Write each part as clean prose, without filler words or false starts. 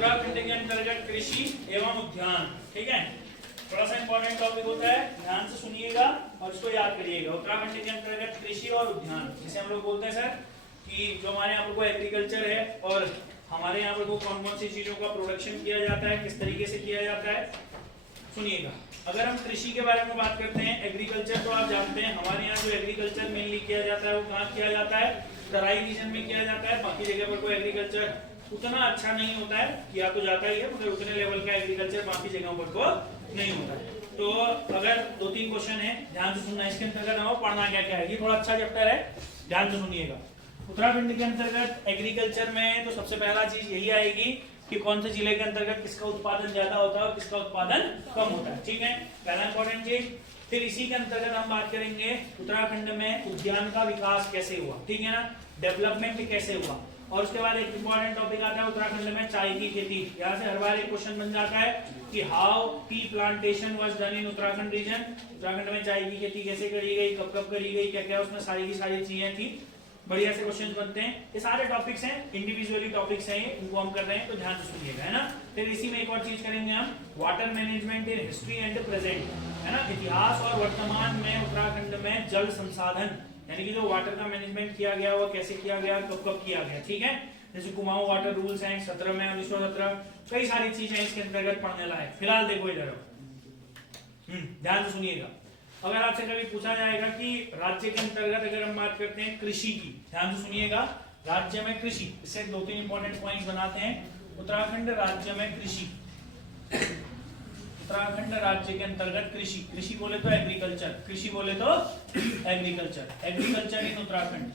उत्तराखंड के अंतर्गत कृषि एवं उद्यान। ठीक है, थोड़ा सा इंपॉर्टेंट टॉपिक होता है, ध्यान से सुनिएगा और इसको याद करिएगा। उत्तराखंड के अंतर्गत कृषि और उद्यान, जिसे हम लोग बोलते हैं सर कि जो हमारे यहाँ पर को एग्रीकल्चर है और हमारे यहाँ पर को कौन कौन सी चीजों का प्रोडक्शन किया जाता है, किस तरीके से किया जाता है, सुनिएगा। अगर हम कृषि के बारे में बात करते हैं, एग्रीकल्चर तो आप जानते हैं हमारे यहाँ जो एग्रीकल्चर मेनली किया जाता है वो कहाँ किया जाता है, तराई रीजन में किया जाता है। बाकी जगह पर कोई एग्रीकल्चर उतना अच्छा नहीं होता है, किया तो जाता ही है मगर उतने लेवल का एग्रीकल्चर बाकी जगहों पर को नहीं होता है। तो अगर 2-3 क्वेश्चन है, ध्यान से सुनना, इसके अंतर्गत हमें पढ़ना क्या क्या है, ये थोड़ा अच्छा चैप्टर है, ध्यान से सुनिएगा। उत्तराखंड के अंतर्गत एग्रीकल्चर में तो सबसे पहला चीज यही आएगी कि कौन से जिले के अंतर्गत किसका उत्पादन ज्यादा होता है और किसका उत्पादन कम होता है। ठीक है, पहला इंपॉर्टेंट चीज। फिर इसी के अंतर्गत हम बात करेंगे उत्तराखंड में उद्यान का विकास कैसे हुआ, ठीक है ना, डेवलपमेंट कैसे हुआ। और उसके बाद एक इंपॉर्टेंट टॉपिक आता है उत्तराखंड में चाय की खेती। यहाँ से हर बार एक क्वेश्चन बन जाता है कि how tea plantation was done in Uttarakhand region. Uttarakhand में चाय की खेती कैसे करी गई, कब कब करी गई, क्या क्या उसमें सारी की सारी चीजें थी, बढ़िया से क्वेश्चन बनते हैं। ये सारे टॉपिक्स हैं, इंडिविजुअली टॉपिक्स हैं, इनको हम कर रहे हैं तो ध्यान से सुनिएगा, है ना। फिर इसी में एक और चीज करेंगे हम, water management in history and present, है ना, इतिहास और वर्तमान में उत्तराखंड में जल संसाधन, यानी कि जो वाटर का मैनेजमेंट किया गया वो कैसे किया गया, कब कब किया गया। ठीक है, जैसे कुमाऊं वाटर रूल्स हैं 17 में 1917, कई सारी चीजें इसके अंतर्गत पढ़ने लायक। फिलहाल देखो इधर, ध्यान से सुनिएगा। अगर आपसे कभी पूछा जाएगा कि राज्य के अंतर्गत अगर हम बात करते हैं कृषि की, ध्यान से सुनिएगा, राज्य में कृषि, इससे 2-3 इंपॉर्टेंट पॉइंट्स बनाते हैं। उत्तराखंड राज्य में कृषि, उत्तराखंड राज्य के अंतर्गत कृषि, कृषि बोले तो एग्रीकल्चर, कृषि बोले तो एग्रीकल्चर, एग्रीकल्चर इन उत्तराखंड।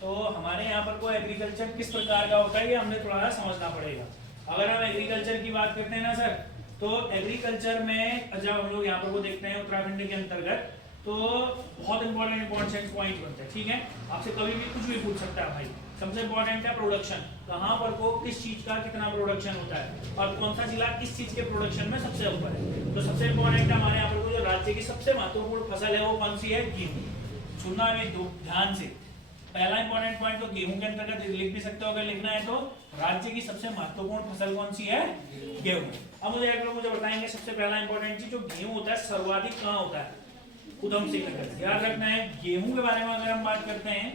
तो हमारे यहाँ पर कोई एग्रीकल्चर किस प्रकार का होता है ये हमें थोड़ा सा समझना पड़ेगा। अगर हम एग्रीकल्चर की बात करते हैं ना सर, तो एग्रीकल्चर में जब हम लोग यहाँ पर को देखते हैं उत्तराखंड के अंतर्गत, तो बहुत इंपॉर्टेंट पॉइंट बनते हैं। ठीक है, आपसे कभी भी कुछ भी पूछ सकता है भाई। सबसे इंपॉर्टेंट है प्रोडक्शन, कहाँ पर को किस चीज का कितना प्रोडक्शन होता है और कौन सा जिला किस चीज के प्रोडक्शन में सबसे ऊपर है। तो सबसे इंपॉर्टेंट है हमारे यहाँ पर जो राज्य की सबसे महत्वपूर्ण फसल है वो कौन सी है, गेहूं। सुनना है ध्यान से, पहला इंपॉर्टेंट पॉइंट तो गेहूं के अंतर्गत लिख भी सकते हो, अगर लिखना है तो राज्य की सबसे महत्वपूर्ण फसल कौन सी है, गेहूं। अब मुझे बताएंगे सबसे पहला इंपॉर्टेंट चीज, जो गेहूं होता है सर्वाधिक कहाँ होता है, उधम सिंह नगर। याद रखना है गेहूं के बारे में अगर हम बात करते हैं,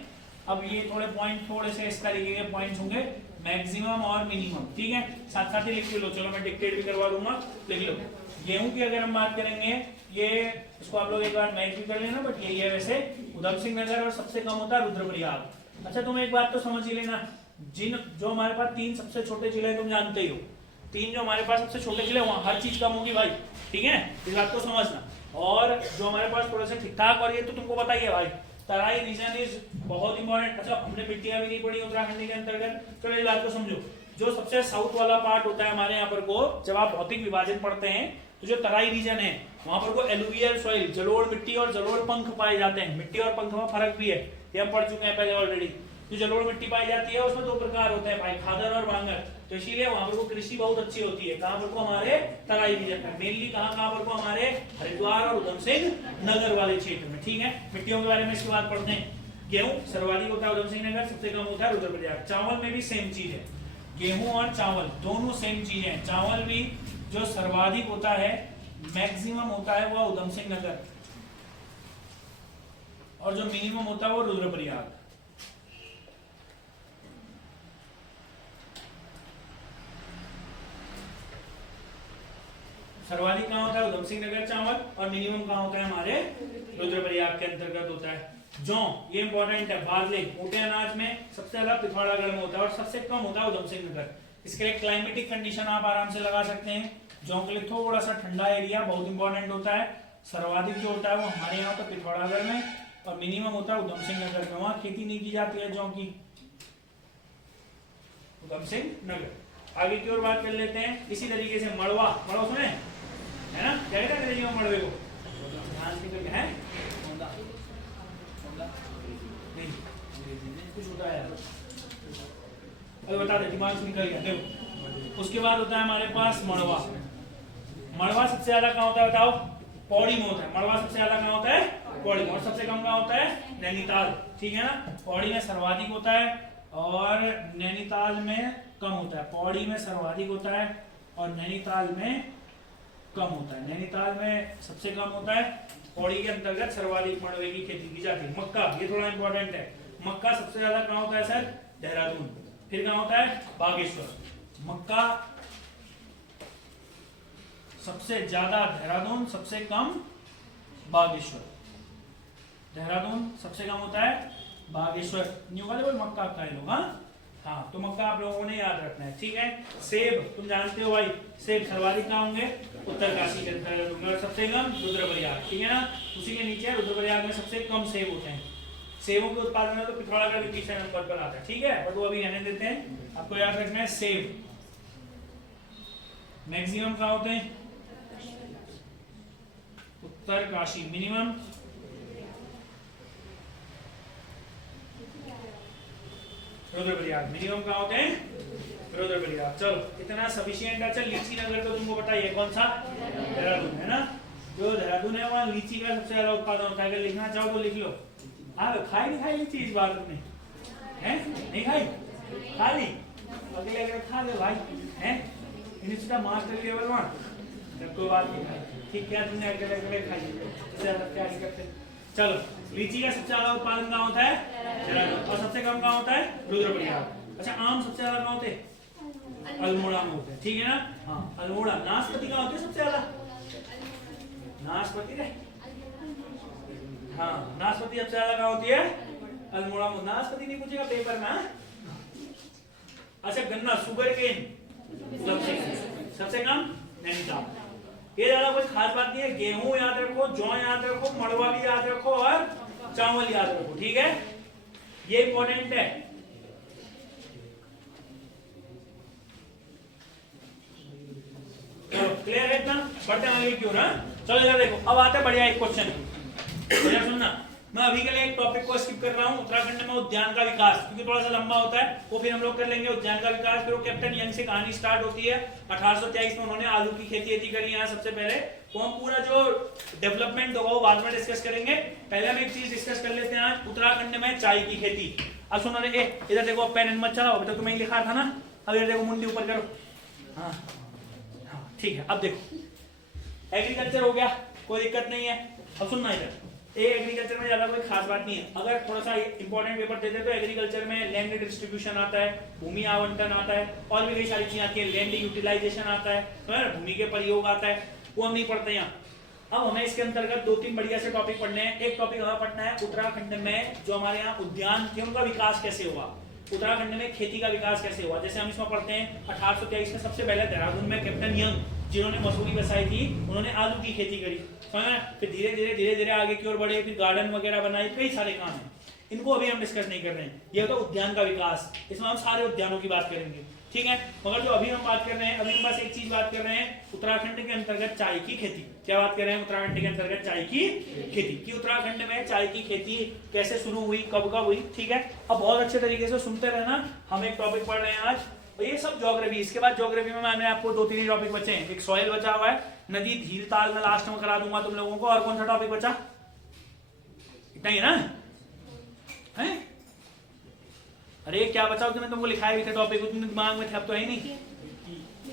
अब ये थोड़े से इस तरीके के पॉइंट्स होंगे, मैक्सिमम और मिनिमम। ठीक है, साथ साथ ही लिख लो, चलो मैं डिक्टेट भी करवा दूंगा, लिख लो। गेहूं की अगर हम बात करेंगे, ये इसको आप लोग एक बार मैच भी कर लेना, बट यही है वैसे, उधम सिंह नगर, और सबसे कम होता है रुद्रप्रयाग। अच्छा, तुम एक बात तो समझ ही लेना, जो हमारे पास 3 सबसे छोटे जिले तुम जानते ही हो, 3 जो हमारे पास सबसे छोटे जिले, वहां हर चीज कम होगी भाई। ठीक है, इस बात को समझना। और जो हमारे पास थोड़ा सा ठीक ठाक, और ये तो तुमको पता ही है भाई, तराई रीजन इज बहुत इंपॉर्टेंट। अच्छा, हमने मिट्टियां भी नहीं पढ़ी उत्तराखंड के अंतर्गत, चलो इस बात को समझो। जो सबसे साउथ वाला पार्ट होता है हमारे यहाँ पर को, जब आप भौतिक विभाजन पढ़ते हैं, तो जो तराई रीजन है वहां पर को एलुवियल सॉइल, जलोढ़ मिट्टी और जलोढ़ पंख पाए जाते हैं। मिट्टी और पंख में फर्क भी है, ये हम पढ़ चुके हैं पहले ऑलरेडी। जो जलोढ़ मिट्टी पाई जाती है उसमें 2 प्रकार होते हैं भाई, खादर और बांगर। तो इसीलिए वहां पर को कृषि बहुत अच्छी होती है। कहां पर को, हमारे तराई रीजन में, मेनली कहां पर को, हमारे हरिद्वार और उधम सिंह नगर वाले क्षेत्र में। ठीक है, मिट्टियों के बारे में इसकी बात पढ़ते हैं। गेहूं सर्वाधिक होता है उधम सिंह नगर, सबसे कम होता है रुद्रप्रयाग। चावल में भी सेम चीज है, गेहूं और चावल दोनों सेम चीज है। चावल भी जो सर्वाधिक होता है, मैक्सिमम होता है, वो उधम सिंह नगर, और जो मिनिमम होता है वो रुद्रप्रयाग। सर्वाधिक कहाँ होता है, उधम सिंह नगर चावल, और मिनिमम कहाँ होता है, हमारे रुद्रप्रयाग के अंतर्गत होता है। जौ, ये इंपॉर्टेंट है, बादले, मोटे अनाज में सबसे ज्यादा पिथौरागढ़ में होता है और सबसे कम होता है उधम सिंह नगर। इसके लिए क्लाइमेटिक कंडीशन आप आराम से लगा सकते हैं। जौ के लिए थोड़ा सा ठंडा एरिया बहुत इंपॉर्टेंट होता है। सर्वाधिक जो होता है वो हमारे यहाँ पर पिथौरागढ़ में, और मिनिमम होता है उधम सिंह नगर में। वहां खेती नहीं की जाती है जौ की, उधम सिंह नगर। आगे की ओर बात कर लेते हैं। इसी तरीके से मड़वा, मड़वा सुने है ना, क्या कहते हैं मड़वे को, ध्यान से करके है, कुछ होता है यार, अरे बता दे, दिमाग से निकल गया। देखो, उसके बाद होता है हमारे पास मड़वा। मड़वा सबसे ज्यादा कहाँ होता है बताओ, पौड़ी में होता है। मड़वा सबसे ज्यादा कहाँ होता है, पौड़ी में, और सबसे कम कहाँ होता है, नैनीताल। ठीक है ना, पौड़ी में सर्वाधिक होता है और नैनीताल में कम होता है। पौड़ी में सर्वाधिक होता है और नैनीताल में कम होता है। नैनीताल में सबसे कम होता है, पौड़ी के अंतर्गत सर्वाधिक मंडवे की खेती की जाती है। मक्का, ये थोड़ा इंपॉर्टेंट है। मक्का सबसे ज्यादा कहाँ होता है सर? देहरादून। फिर कहाँ होता है? बागेश्वर। मक्का सबसे ज्यादा देहरादून, सबसे कम बागेश्वर। देहरादून सबसे कम होता है, बागेश्वर। न्यू वाले मक्का का है लोग। हाँ, तो मक्का आप लोगों ने याद रखना है, ठीक है। सेब तुम जानते हो भाई, सेब सर्वाधिक कहाँ होंगे? उत्तरकाशी के अंतर्गत होंगे। और सबसे कम रुद्रप्रयाग, ठीक है ना। उसी के नीचे रुद्रप्रयाग में सबसे कम सेब होते हैं। सेबों के उत्पादन में तो पिथौरागढ़ भी तीसरे नंबर पर आता है, ठीक है। बट वो अभी रहने देते हैं, आपको याद रखना है सेब मैक्सिमम कहाँ होते हैं? उत्तरकाशी। मिनिमम रुद्रप्रयाग। मिनिमम कहाँ होते हैं? रुद्रप्रयाग। चलो इतना सफिशिएंट है। चल लीची नगर तो तुमको बताइए कौन सा? देहरादून, है ना। जो देहरादून है वहाँ लीची का सबसे ज्यादा उत्पादन होता है। अगर लिखना चाहो तो लिख लो। खाई नहीं खाई लीची इस बार तुमने? हैं? नहीं खाई? खा ली? अगले अगले खा ले भाई, हैं? इनिस्टा मास्टर लेवल वहाँ कोई बात नहीं खाई, ठीक है। तुमने अगले अगले खाई, क्या करते? चलो लीची का सबसे ज्यादा उत्पादन कहाँ होता है? देहरादून। और सबसे कम कहाँ होता है? रुद्रप्रयाग। अच्छा, आम सबसे ज्यादा कहाँ होते हैं? अल्मोड़ा में होते हैं, ठीक है ना। हाँ, अल्मोड़ा। नाशपाती कहाँ होती है सबसे ज्यादा? नाशपाती रे, हाँ, नाशपाती सबसे ज्यादा कहाँ होती है? अल्मोड़ा में। नाशपाती नहीं पूछेगा पेपर में। अच्छा, गन्ना, शुगर केन सबसे कम नैनीताल। ये ज्यादा कोई खास बात नहीं है। गेहूं याद रखो, जौ याद रखो, मड़वा भी याद रखो और चावल याद रखो, ठीक है। ये इंपॉर्टेंट है। क्लियर है इतना? पढ़ते हैं आगे क्यों ना। चलो इधर देखो, अब आता है बढ़िया एक क्वेश्चन। सुनना, मैं अभी के लिए एक टॉपिक को स्किप कर रहा हूँ, उत्तराखंड में उद्यान का विकास, क्योंकि थोड़ा सा लंबा होता है, वो फिर हम लोग कर लेंगे। उद्यान का विकास, फिर वो कैप्टन यंग से कहानी स्टार्ट होती है। 1823 में उन्होंने आलू की खेती करी यहाँ सबसे पहले। तो हम पूरा जो डेवलपमेंट होगा वो बाद में डिस्कस करेंगे। पहले हम एक चीज डिस्कस कर लेते हैं आज, उत्तराखंड में चाय की खेती। अब सुनो रे, इधर देखो, पेन मत चलाओ, अभी तक तुम्हें लिखा था ना। अब इधर देखो, मुंडी ऊपर करो। हाँ ठीक है। अब देखो, एग्रीकल्चर हो गया, कोई दिक्कत नहीं है। अब सुनना इधर, एग्रीकल्चर में ज्यादा कोई खास बात नहीं है। अगर थोड़ा सा इंपॉर्टेंट पेपर देते तो एग्रीकल्चर में लैंड डिस्ट्रीब्यूशन आता है, भूमि आवंटन आता है, और भी कई सारी चीजें आती है। लैंड यूटिलाइजेशन आता है, भूमि के प्रयोग आता है, वो हम नहीं पढ़ते यहाँ। अब हमें इसके अंतर्गत 2-3 बढ़िया से टॉपिक पढ़ने हैं। एक टॉपिक हमें पढ़ना है उत्तराखंड में जो हमारे यहाँ उद्यान थे उनका विकास कैसे हुआ, उत्तराखंड में खेती का विकास कैसे हुआ। जैसे हम इसमें पढ़ते हैं 1823 में सबसे पहले देहरादून में कैप्टन यंग, जिन्होंने मसूरी बसाई थी, उन्होंने आलू की खेती करी। फिर धीरे धीरे आगे की ओर बढ़े, फिर गार्डन वगैरह बनाए, कई सारे काम हैं। इनको अभी हम डिस्कस नहीं कर रहे हैं। ये होता है उद्यान का विकास, इसमें हम सारे उद्यानों की बात करेंगे, ठीक है। मगर जो अभी हम बात कर रहे हैं, अभी हम बस एक चीज बात कर रहे हैं, उत्तराखंड के अंतर्गत चाय की खेती। क्या बात कर रहे हैं? उत्तराखंड के अंतर्गत चाय की खेती, कि उत्तराखंड में चाय की खेती कैसे शुरू हुई, कब कब हुई, ठीक है। अब बहुत अच्छे तरीके से सुनते रहना, हम एक टॉपिक पढ़ रहे हैं आज, ये सब ज्योग्राफी। इसके बाद ज्योग्राफी में मैंने आपको 2-3 टॉपिक बचे हैं। एक सॉइल बचा हुआ है, नदी, झील, ताल में लास्ट में करा दूंगा तुम लोगों को। और कौन सा टॉपिक बचा? इतना ही ना है? अरे क्या बचा? उसने तुमको लिखाया भी था टॉपिक, तुम दिमाग में थे, अब तो है नहीं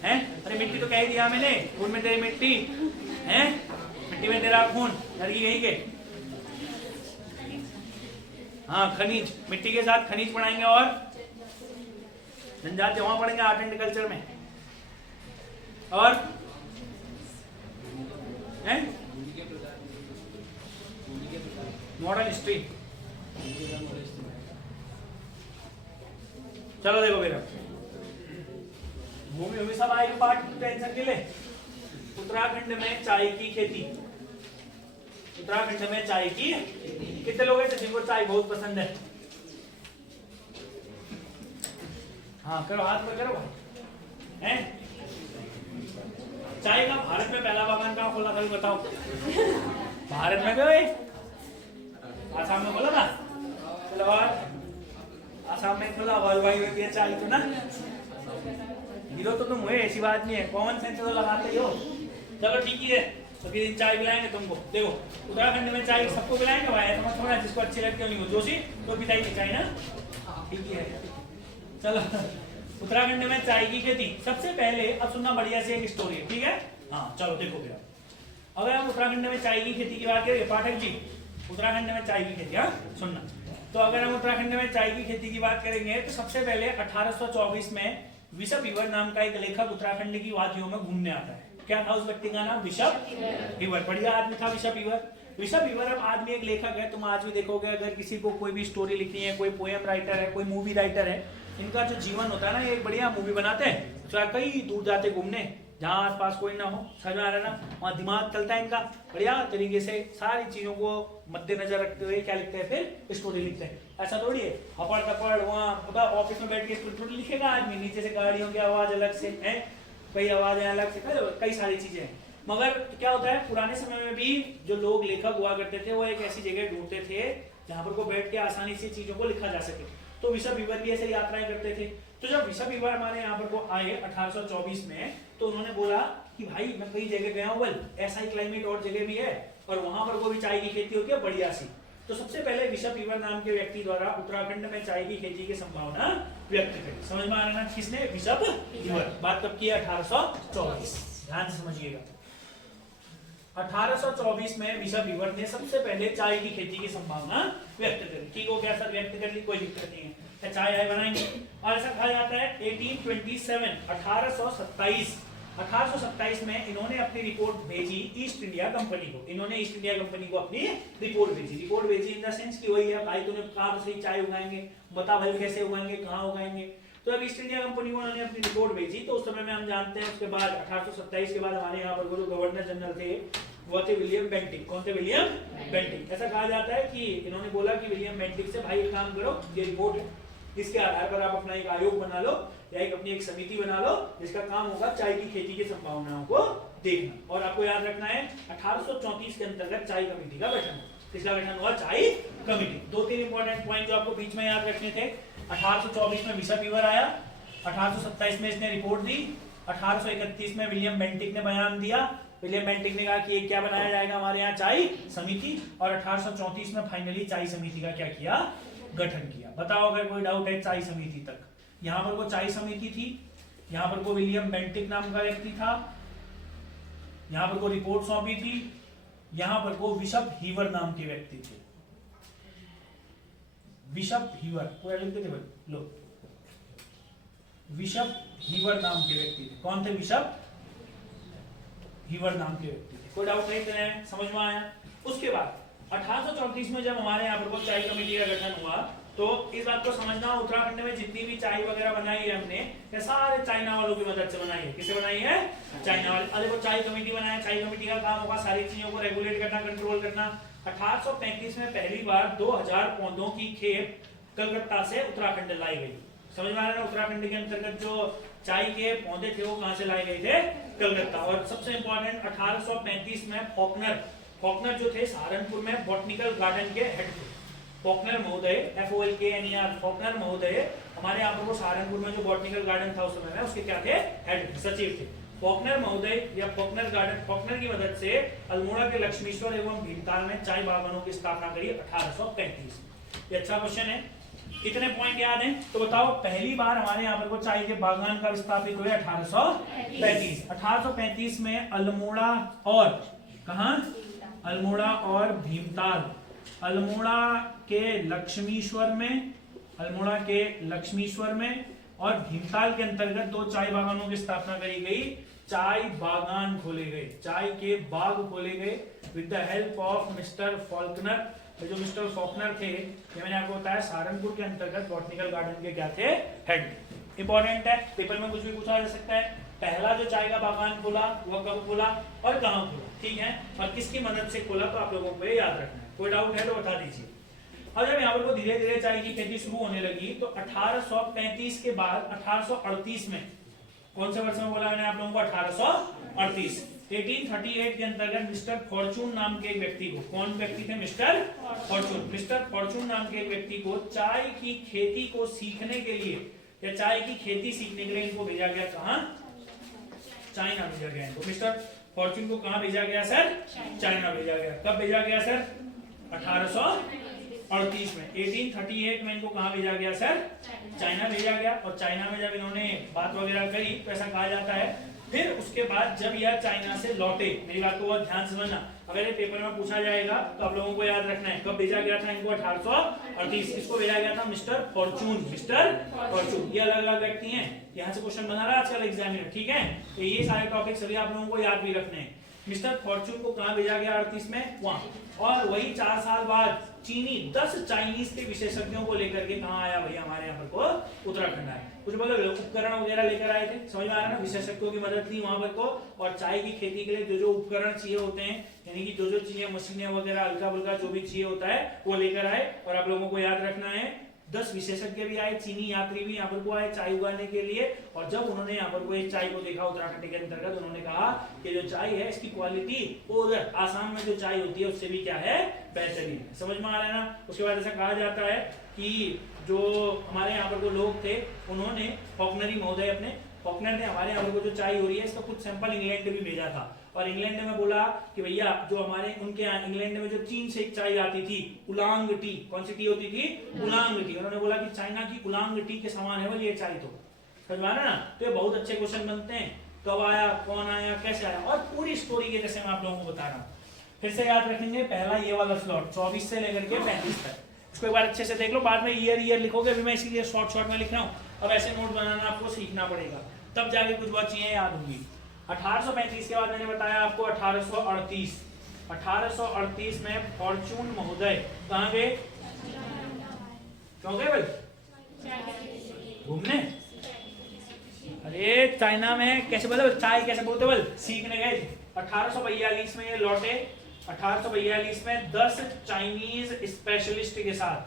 है। अरे मिट्टी तो कह ही दिया मैंने, खून में तेरी मिट्टी है, मिट्टी में तेरा खून, घर की यही के। हाँ, खनिज, मिट्टी के साथ खनिज पढ़ाएंगे और जनजाति वहां पढ़ेंगे आर्ट एंड कल्चर में। और मॉडर्न हिस्ट्री। चलो देखो मेरा भूमि सब आएगी पार्ट, टेंशन के लिए। उत्तराखंड में चाय की खेती, उत्तराखंड में चाय की, कितने लोग हैं जिनको चाय बहुत पसंद है? हाँ करो, हाथ में करो भाई। हैं? चाय का भारत में पहला बागान कहाँ खोला था बताओ? भारत में गए, आसाम में खोला था। चलो, आसाम में खोला, हलवाई होती है चाय तो ना। हीरो तो तुम हुए, ऐसी बात नहीं है, कॉमन सेंस तो लगाते ही हो। चलो ठीक ही है, तो किसी दिन चाय पिलाएंगे तुमको। देखो उत्तराखंड में चाय सबको पिलाएंगे भाई, समझ थोड़ा जिसको अच्छी लगती है। जोशी तो पिताई की चाय ना, ठीक ही है। चलो, उत्तराखंड में चाय की खेती सबसे पहले, अब सुनना बढ़िया से एक स्टोरी, ठीक है? हाँ चलो देखो भैया, अगर हम उत्तराखंड में चाय की खेती की बात करें, पाठक जी उत्तराखंड में चाय की खेती, हाँ सुनना, तो अगर हम उत्तराखंड में चाय की खेती की बात करेंगे तो सबसे पहले 1824 में बिशप हीवर नाम का एक लेखक उत्तराखंड की वादियों में घूमने आता है। क्या था उस व्यक्ति का नाम? Bishop Hever. बढ़िया आदमी था बिशप हीवर। बिशप हीवर अब आदमी एक लेखक है। तुम आज भी देखोगे अगर किसी को कोई भी स्टोरी लिखनी है, कोई पोएम राइटर है, कोई मूवी राइटर है, इनका जो जीवन होता है ना, ये एक बढ़िया मूवी बनाते हैं, तो कई दूर जाते घूमने जहाँ आसपास कोई ना हो, समझ में आ रहा ना, वहाँ दिमाग चलता है इनका बढ़िया तरीके से, सारी चीजों को मद्देनजर रखते हुए क्या लिखते हैं, फिर स्टोरी लिखते हैं। ऐसा थोड़ी है हपड़ तपड़ वहाँ ऑफिस में बैठ के स्टोरी लिखेगा आदमी, नीचे से गाड़ियों की आवाज अलग से है, कई आवाजें अलग से, कई सारी चीजें हैं। मगर क्या होता है, पुराने समय में भी जो लोग लेखक हुआ करते थे वो एक ऐसी जगह ढूंढते थे जहाँ पर को बैठ के आसानी से चीजों को लिखा जा सके। तो बिशप हीवर भी ऐसे यात्राएं करते थे। तो जब बिशप हीवर हमारे यहाँ पर को आए 1824 में, तो उन्होंने बोला कि भाई मैं कई जगह गया हूँ, ऐसा ही क्लाइमेट और जगह भी है और वहां पर को भी चाय की खेती होती है बढ़िया सी। तो सबसे पहले बिशप हीवर नाम के व्यक्ति द्वारा उत्तराखंड में चाय की खेती की संभावना व्यक्त करी। समझ में आ रहा है किसने? Bishop Hever. बात कब की है? 1824। ध्यान से समझिएगा। 1824 में बिशप हीवर ने सबसे पहले चाय की खेती की संभावना व्यक्त करी। ठीक हो गया सर? व्यक्त कर ली, कोई दिक्कत नहीं है, चाय आए बनाएंगे। और ऐसा कहा जाता है 1827 में इन्होंने अपनी रिपोर्ट भेजी ईस्ट इंडिया कंपनी को। इन्होंने ईस्ट इंडिया कंपनी को अपनी रिपोर्ट भेजी इन द सेंस की वही है, भाई तूने कहां से चाय उगाएंगे, बता भाई कैसे उगाएंगे, कहाँ उगाएंगे। तो अब ईस्ट इंडिया कंपनी को उन्होंने अपनी रिपोर्ट भेजी। तो उस समय में हम जानते हैं उसके बाद 1827 के बाद हमारे यहाँ पर जो गवर्नर जनरल थे वो थे विलियम बेंटिक। कौन थे? William Bentinck. ऐसा कहा जाता है कि इन्होंने बोला कि विलियम बेंटिक से, भाई एक काम करो, ये रिपोर्ट है, इसके आधार पर आप अपना एक आयोग बना लो या अपनी एक समिति बना लो जिसका काम होगा चाय की खेती की संभावनाओं को देखना। और आपको याद रखना है 1834 के अंतर्गत चाय कमेटी का गठन हुआ। किसका गठन हुआ? चाय कमेटी। दो तीन इंपॉर्टेंट पॉइंट जो आपको बीच में याद रखने थे। 1824 में बिशप हीवर आया, 1827 में इसने रिपोर्ट दी, 1831 में विलियम बेंटिक ने बयान दिया। विलियम बेंटिक ने कहा कि ये क्या बनाया जाएगा हमारे यहाँ? चाय समिति। और 1834 में फाइनली चाय समिति का क्या किया? गठन किया। बताओ अगर कोई डाउट है चाय समिति तक। यहाँ पर वो चाय समिति थी, यहाँ पर को विलियम बेंटिक नाम का व्यक्ति था, यहाँ पर को रिपोर्ट सौंपी थी, यहाँ पर को बिशप हीवर नाम के व्यक्ति थे। बिशप हीवर को लिखते थे भाई, लो बिशप हीवर नाम के व्यक्ति थे। कौन थे? बिशप हीवर नाम के व्यक्ति थे। कोई डाउट नहीं है? समझ में आया? उसके बाद 1834 में जब हमारे यहाँ पर चाय कमेटी का गठन हुआ तो इस बात को समझना, उत्तराखंड में जितनी भी चाय वगैरह बनाई है हमने, ये सारे चाइना वालों की मदद से बनाई है। किससे बनाई है? चाइना वाले। अरे वो चाय कमेटी बनाया, चाय कमेटी का काम होगा सारी चीजों को रेगुलेट करना, कंट्रोल करना। 1835 में पहली बार 2000 पौधों की खेप कलकत्ता से उत्तराखंड लाई गई। समझ में आ रहा है? उत्तराखंड के अंतर्गत जो चाय के पौधे थे वो कहां से लाए गए थे? कलकत्ता। और सबसे इंपॉर्टेंट 1835 में फॉकनर जो थे सहारनपुर में बॉटनिकल गार्डन के हेड थे। फॉकनर महोदय, FOLKNER, फॉकनर महोदय हमारे यहाँ पर वो सहारनपुर में जो बॉटनिकल गार्डन था उस समय में उसके क्या थे? हेड, सचिव थे। फॉकनर महोदय या फॉकनर गार्डन, फॉकनर की मदद से अल्मोड़ा के लक्ष्मीश्वर एवं भीमताल में चाय बागानों की स्थापना करी 1835। ये अच्छा क्वेश्चन है। कितने पॉइंट याद हैं? तो बताओ पहली बार हमारे यहाँ पर वो चाय के बागान का स्थापित हुए 1835। 1835 में अल्मोड़ा और कहा? अल्मोड़ा और भीमताल, अल्मोड़ा के लक्ष्मीश्वर में और भीमताल के अंतर्गत दो चाय बागानों की स्थापना करी गई। चाय बागान खोले गए, चाय के बाग खोले गए with the help of mister Faulkner. जो मिस्टर फॉकनर थे, ये मैंने आपको बताया सहारनपुर के अंतर्गत बॉटनिकल गार्डन के क्या थे? हेड। इंपॉर्टेंट है, पेपर में कुछ भी पूछा जा सकता है। पहला जो चाय का बागान खोला वो कब खोला और कहां खोला, ठीक है, और किसकी मदद से खोला, तो आप लोगों को ये याद रखना है। कोई डाउट है तो बता दीजिए। और जब यहाँ पर धीरे धीरे चाय की खेती शुरू होने लगी तो 1835 के बाद 1838 में, कौन से वर्ष में बोला मैंने आप लोगों को? 1838। 1838 के अंतर्गत मिस्टर फॉर्चून नाम के एक व्यक्ति को, कौन व्यक्ति थे? मिस्टर फॉर्चून नाम के एक व्यक्ति को चाय की खेती को सीखने के लिए या चाय की खेती सीखने के लिए इनको भेजा गया। कहाँ? चाइना भेजा गया इनको। मिस्टर फॉर्चून को कहाँ भेजा गया सर? चाइना भेजा गया। कब भेजा गया सर? 1838 1838 में 1838 में इनको कहाँ भेजा गया सर? चाइना भेजा गया। और चाइना में जब इन्होंने बात वगैरह करी तो ऐसा कहा जाता है, फिर उसके बाद जब यह चाइना से लौटे, मेरी बात को बहुत ध्यान समझना, अगर ये पेपर में पूछा जाएगा तो आप लोगों को याद रखना है कब भेजा गया था इनको? 1838। इसको भेजा गया था मिस्टर फॉर्चून। मिस्टर फॉर्चून, ये अलग अलग व्यक्ति हैं, यहाँ से क्वेश्चन बना रहा है आजकल एग्जाम में, ठीक है? तो ये सारे टॉपिक सभी आप लोगों को याद भी रखने हैं। मिस्टर फॉर्चून को कहाँ भेजा गया 38 में? वहां। और वही 4 साल बाद चीनी 10 चाइनीज के विशेषज्ञों को लेकर के कहाँ आया भैया? हमारे यहाँ पर को उत्तराखंड आया। कुछ मतलब उपकरण वगैरह लेकर आए थे, समझ में आ रहा है ना? विशेषज्ञों की मदद ली वहां पर को, और चाय की खेती के लिए जो जो उपकरण चाहिए होते हैं, यानी कि जो जो चीजें, मशीनें वगैरह, हल्का फुल्का जो भी चाहिए होता है वो लेकर आए। और आप लोगों को याद रखना है 10 विशेषज्ञ भी आए, चीनी यात्री भी यहाँ पर को आए चाय उगाने के लिए। और जब उन्होंने यहाँ पर को एक चाय को देखा उत्तराखंड के अंतर्गत, उन्होंने कहा कि जो चाय है इसकी क्वालिटी उधर आसाम में जो चाय होती है उससे भी क्या है? बेहतरीन है। समझ में आ रहा है ना? उसके बाद ऐसा कहा जाता है कि जो हमारे यहाँ पर जो लोग थे उन्होंने फॉकनरी महोदय, अपने फॉकनर ने हमारे यहाँ पर जो चाय हो रही है इसका कुछ सैंपल इंग्लैंड भी भेजा था। और इंग्लैंड में बोला कि भैया जो हमारे उनके यहाँ इंग्लैंड में जो चीन से एक चाय आती थी उलांग टी, कौन सी टी होती थी? Oolong T. उन्होंने बोला कि चाइना की उलांग टी के समान है वो ये चाय। तो समझ में आ रहा है ना? तो ये बहुत अच्छे क्वेश्चन बनते हैं, कब आया, कौन आया, कैसे आया, और पूरी स्टोरी के जैसे मैं आप लोगों को बता रहा हूँ। फिर से याद रखेंगे, पहला ये वाला स्लॉट 24 से लेकर के 35 तक, इसको एक बार अच्छे से देख लो। बाद में ईयर लिखोगे, अभी मैं इसीलिए शॉर्ट में लिख रहा हूँ। अब ऐसे नोट बनाना आपको सीखना पड़ेगा, तब जाके कुछ बहुत चीजें याद होंगी। 1835 के बाद मैंने बताया आपको 1838। 1838 में फॉर्चून महोदय कहाँ गए? क्यों गए भाई? घूमने? अरे चाइना में कैसे बोलते, चाय कैसे बोलते बोल, सीखने गए। 1842 में ये लौटे। 1842 में 10 चाइनीज स्पेशलिस्ट के साथ,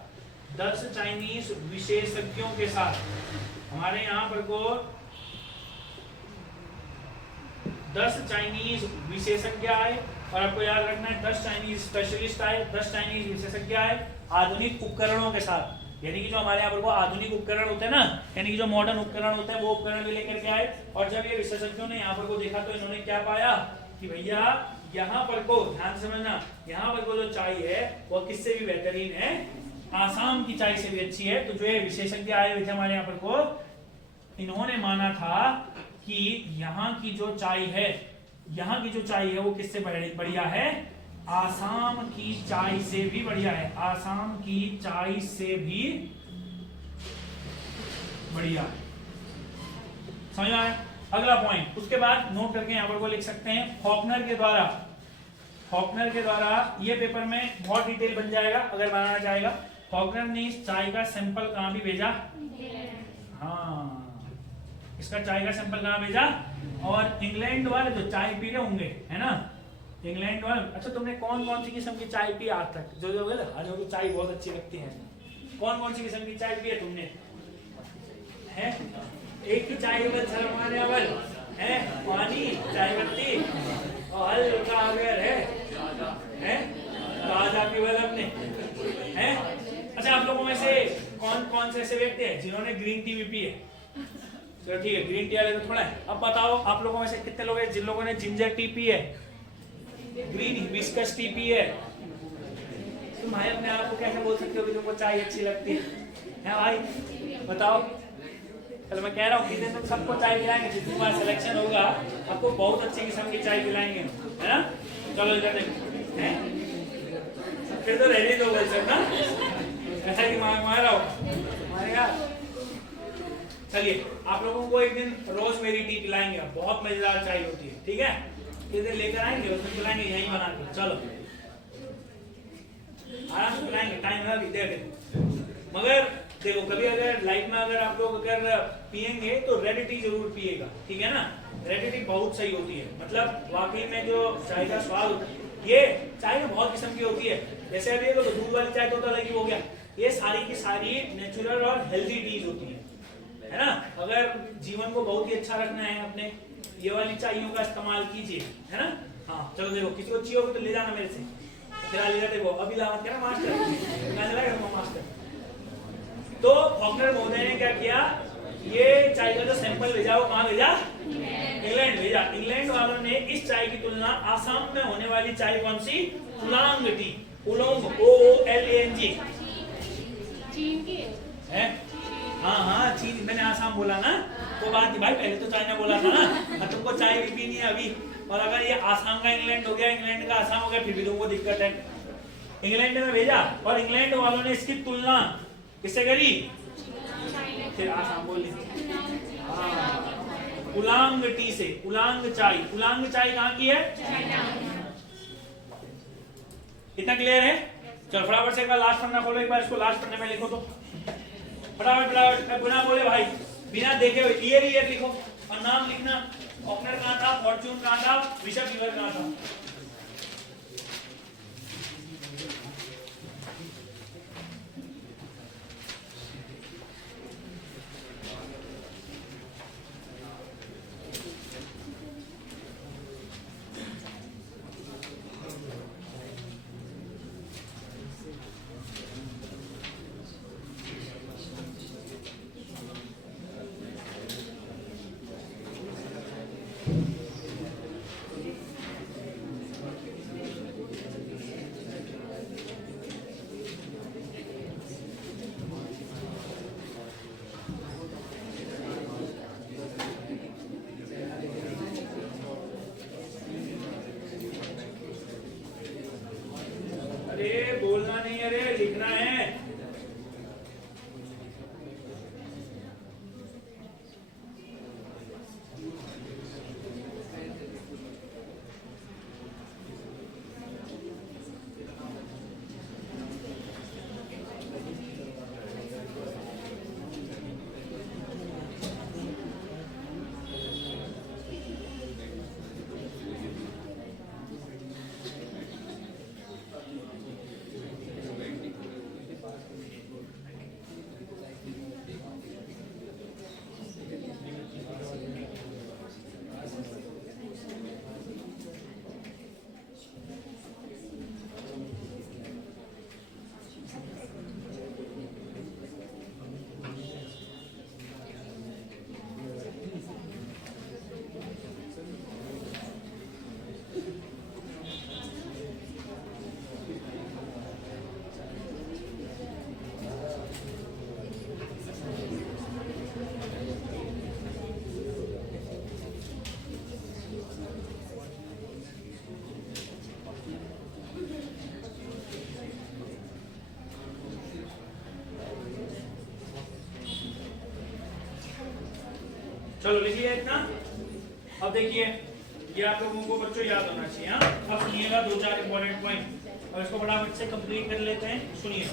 10 चाइनीज विशेषज्ञों के साथ हमारे यहाँ पर को 10 चाइनीज विशेषज्ञ आए। और आपको याद रखना है 10 चाइनीज स्पेशलिस्ट आए, 10 चाइनीज विशेषज्ञ आए आधुनिक उपकरणों के साथ। यानी कि जो हमारे यहाँ पर को आधुनिक उपकरण होते हैं ना, यानी कि जो मॉडर्न उपकरण होते हैं वो उपकरण भी लेकर के आए। और जब ये विशेषज्ञों ने यहाँ पर को देखा तो इन्होंने क्या पाया कि भैया यहाँ पर को ध्यान समझना, यहाँ पर को जो चाय है वो किससे भी बेहतरीन है? आसाम की चाय से भी अच्छी है। तो जो ये विशेषज्ञ आए हुए थे हमारे यहाँ पर को, इन्होंने माना था कि यहाँ की जो चाय है, यहाँ की जो चाय है वो किससे बढ़िया है? आसाम की चाय से भी बढ़िया है। आसाम की चाय से भी बढ़िया है। समझ में आया? अगला पॉइंट, उसके बाद नोट करके यहाँ पर वो लिख सकते हैं, फॉकनर के द्वारा ये पेपर में बहुत डिटेल बन जाएगा अगर बनाना चाहेगा। फॉकनर ने इस चाय का सैंपल कहाँ भी भेजा? हाँ, इसका चाय का सैंपल कहाँ भेजा? और इंग्लैंड वाले जो चाय पी रहे होंगे, है ना, इंग्लैंड वाले, अच्छा तुमने कौन कौन सी किस्म की चाय पी आज तक? जो जो बोले चाय बहुत अच्छी लगती है, कौन कौन सी किस्म की चाय पी है तुमने? है एक ही चाय है, पानी, चाय पत्ती और हल्का अगर है ताजा पीवल अपने है। अच्छा, आप लोगों में से कौन कौन से ऐसे व्यक्ति हैं जिन्होंने ग्रीन टी भी पी है? चलो ठीक है, ग्रीन टी वाले तो थोड़ा है। अब बताओ आप लोगों में से कितने लोग हैं जिन लोगों ने जिंजर टी पी है, ग्रीन हिबिस्कस टी पी है? तुम भाई अपने आप को कैसे बोल सकते हो कि तुमको चाय अच्छी लगती है भाई? बताओ। चलो मैं कह रहा हूँ कि तुम सबको चाय पिलाएंगे, जितनी बार सिलेक्शन होगा आपको बहुत अच्छी किस्म की चाय पिलाएंगे, है ना? चलो इधर देखो, हैं? फिर तो रेडी दो बोल सकते ना, ऐसा कि मार रहा हो मारेगा। चलिए आप लोगों को एक दिन रोजमेरी टी पिलाएंगे, बहुत मजेदार चाय होती है, ठीक है? एक दिन लेकर आएंगे, उसमें पिलाएंगे यहीं बना के। चलो आराम से पिलाएंगे, टाइम है अभी, दे दे। मगर देखो कभी अगर लाइफ में अगर आप लोग अगर पियेंगे तो रेड टी जरूर पिएगा, ठीक है ना? रेड टी बहुत सही होती है, मतलब वाकई में जो चाय का स्वाद होता है, ये चाय में बहुत किस्म की होती है। जैसे अभी तो दूध वाली चाय तो अलग ही हो गया, ये सारी की सारी नेचुरल और हेल्दी टीज होती है ना? अगर जीवन को बहुत ही अच्छा रखना है अपने, ये वाली चायों का इस्तेमाल कीजिए, है ना? हाँ चलो देखो, किसी को अच्छी होगी तो ले जाना मेरे से, फिलहाल इधर देखो, अभी लावत क्या मास्टर मास्टर। तो फॉकनर महोदय ने क्या किया, ये चाय का जो सैंपल भेजा वो कहाँ भेजा? इंग्लैंड भेजा। इंग्लैंड वालों ने इस चाय की तुलना आसाम में होने वाली चाय कौन सी? उलांग टी, उलोंग, OOLANG, चीन की है? हाँ हाँ चीन, मैंने आसाम बोला ना, तो बात नहीं भाई, पहले तो चाइना बोला था ना, तुमको चाय भी पीनी है अभी। और अगर ये आसाम का इंग्लैंड हो गया, इंग्लैंड का आसाम हो गया, फिर भी तुमको दिक्कत है। इंग्लैंड में भेजा और इंग्लैंड वालों ने इसकी तुलना किससे करी? फिर आसाम बोल ली। उलांग टी से, उलांग चाय। उलांग चाय कहाँ की है? इतना क्लियर है? चल फटाफट से एक बार लास्ट पन्ना खोलो, एक बार इसको लास्ट पन्ने में लिखो तो फटाफट फटाफट, बिना बोले भाई, बिना देखे हुए ईयर लिखो और नाम लिखना। फॉकनर कहाँ था, फॉर्च्यून कहाँ था, बिशप वीवर कहाँ था। बोलना नहीं, अरे लिखना है। चलो लिखिए इतना। अब देखिए ये आप लोगों को बच्चों याद होना चाहिए। हाँ अब सुनिएगा दो चार इंपॉर्टेंट पॉइंट और इसको फटाफट से कंप्लीट कर लेते हैं। सुनिए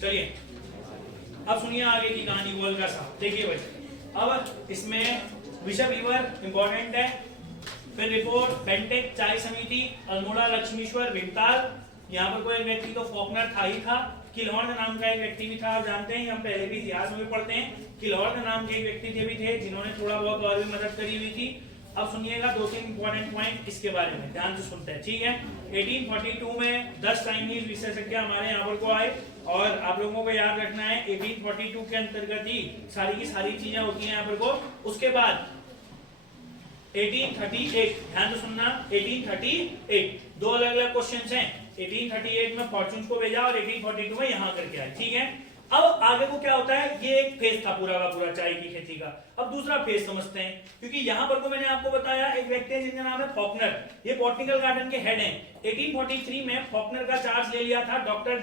चलिए अब सुनिए आगे की कहानी गोल का साहब। देखिए भाई अब इसमें बिशप वीवर इंपॉर्टेंट है, फिर रिपोर्ट, बेंटेक, चाय समिति, अल्मोड़ा, लक्ष्मीश्वर, भीमताल। यहाँ पर कोई व्यक्ति तो फॉकनर था ही था, किलहॉर्न नाम का एक व्यक्ति भी था। आप जानते हैं, हम पहले भी इतिहास में भी पढ़ते हैं, किलहॉर्न नाम के एक व्यक्ति थे भी थे जिन्होंने थोड़ा बहुत और भी मदद करी हुई थी। अब सुनिएगा दो तीन इंपॉर्टेंट पॉइंट इसके बारे में, ध्यान से सुनते हैं, ठीक है। 1842 में 10 चाइनीज विशेषज्ञ हमारे यहाँ पर को आए और आप लोगों को याद रखना है 1842 के अंतर्गत ही सारी की सारी चीजें होती हैं यहाँ पर को। उसके बाद 1838, ध्यान से सुनना, 1838 दो अलग अलग क्वेश्चंस हैं। 1838 में फॉर्च्यून को भेजा और 1842 में यहाँ करके आए, ठीक है। अब आगे को क्या होता है, ये एक फेज था पूरा का पूरा चाय की खेती का। अब दूसरा फेज समझते हैं, क्योंकि यहाँ पर को मैंने आपको बताया एक व्यक्ति है जिनका नाम है फॉकनर, ये बॉटनिकल गार्डन के हेड हैं। 1843 में फॉकनर का चार्ज ले लिया था डॉक्टर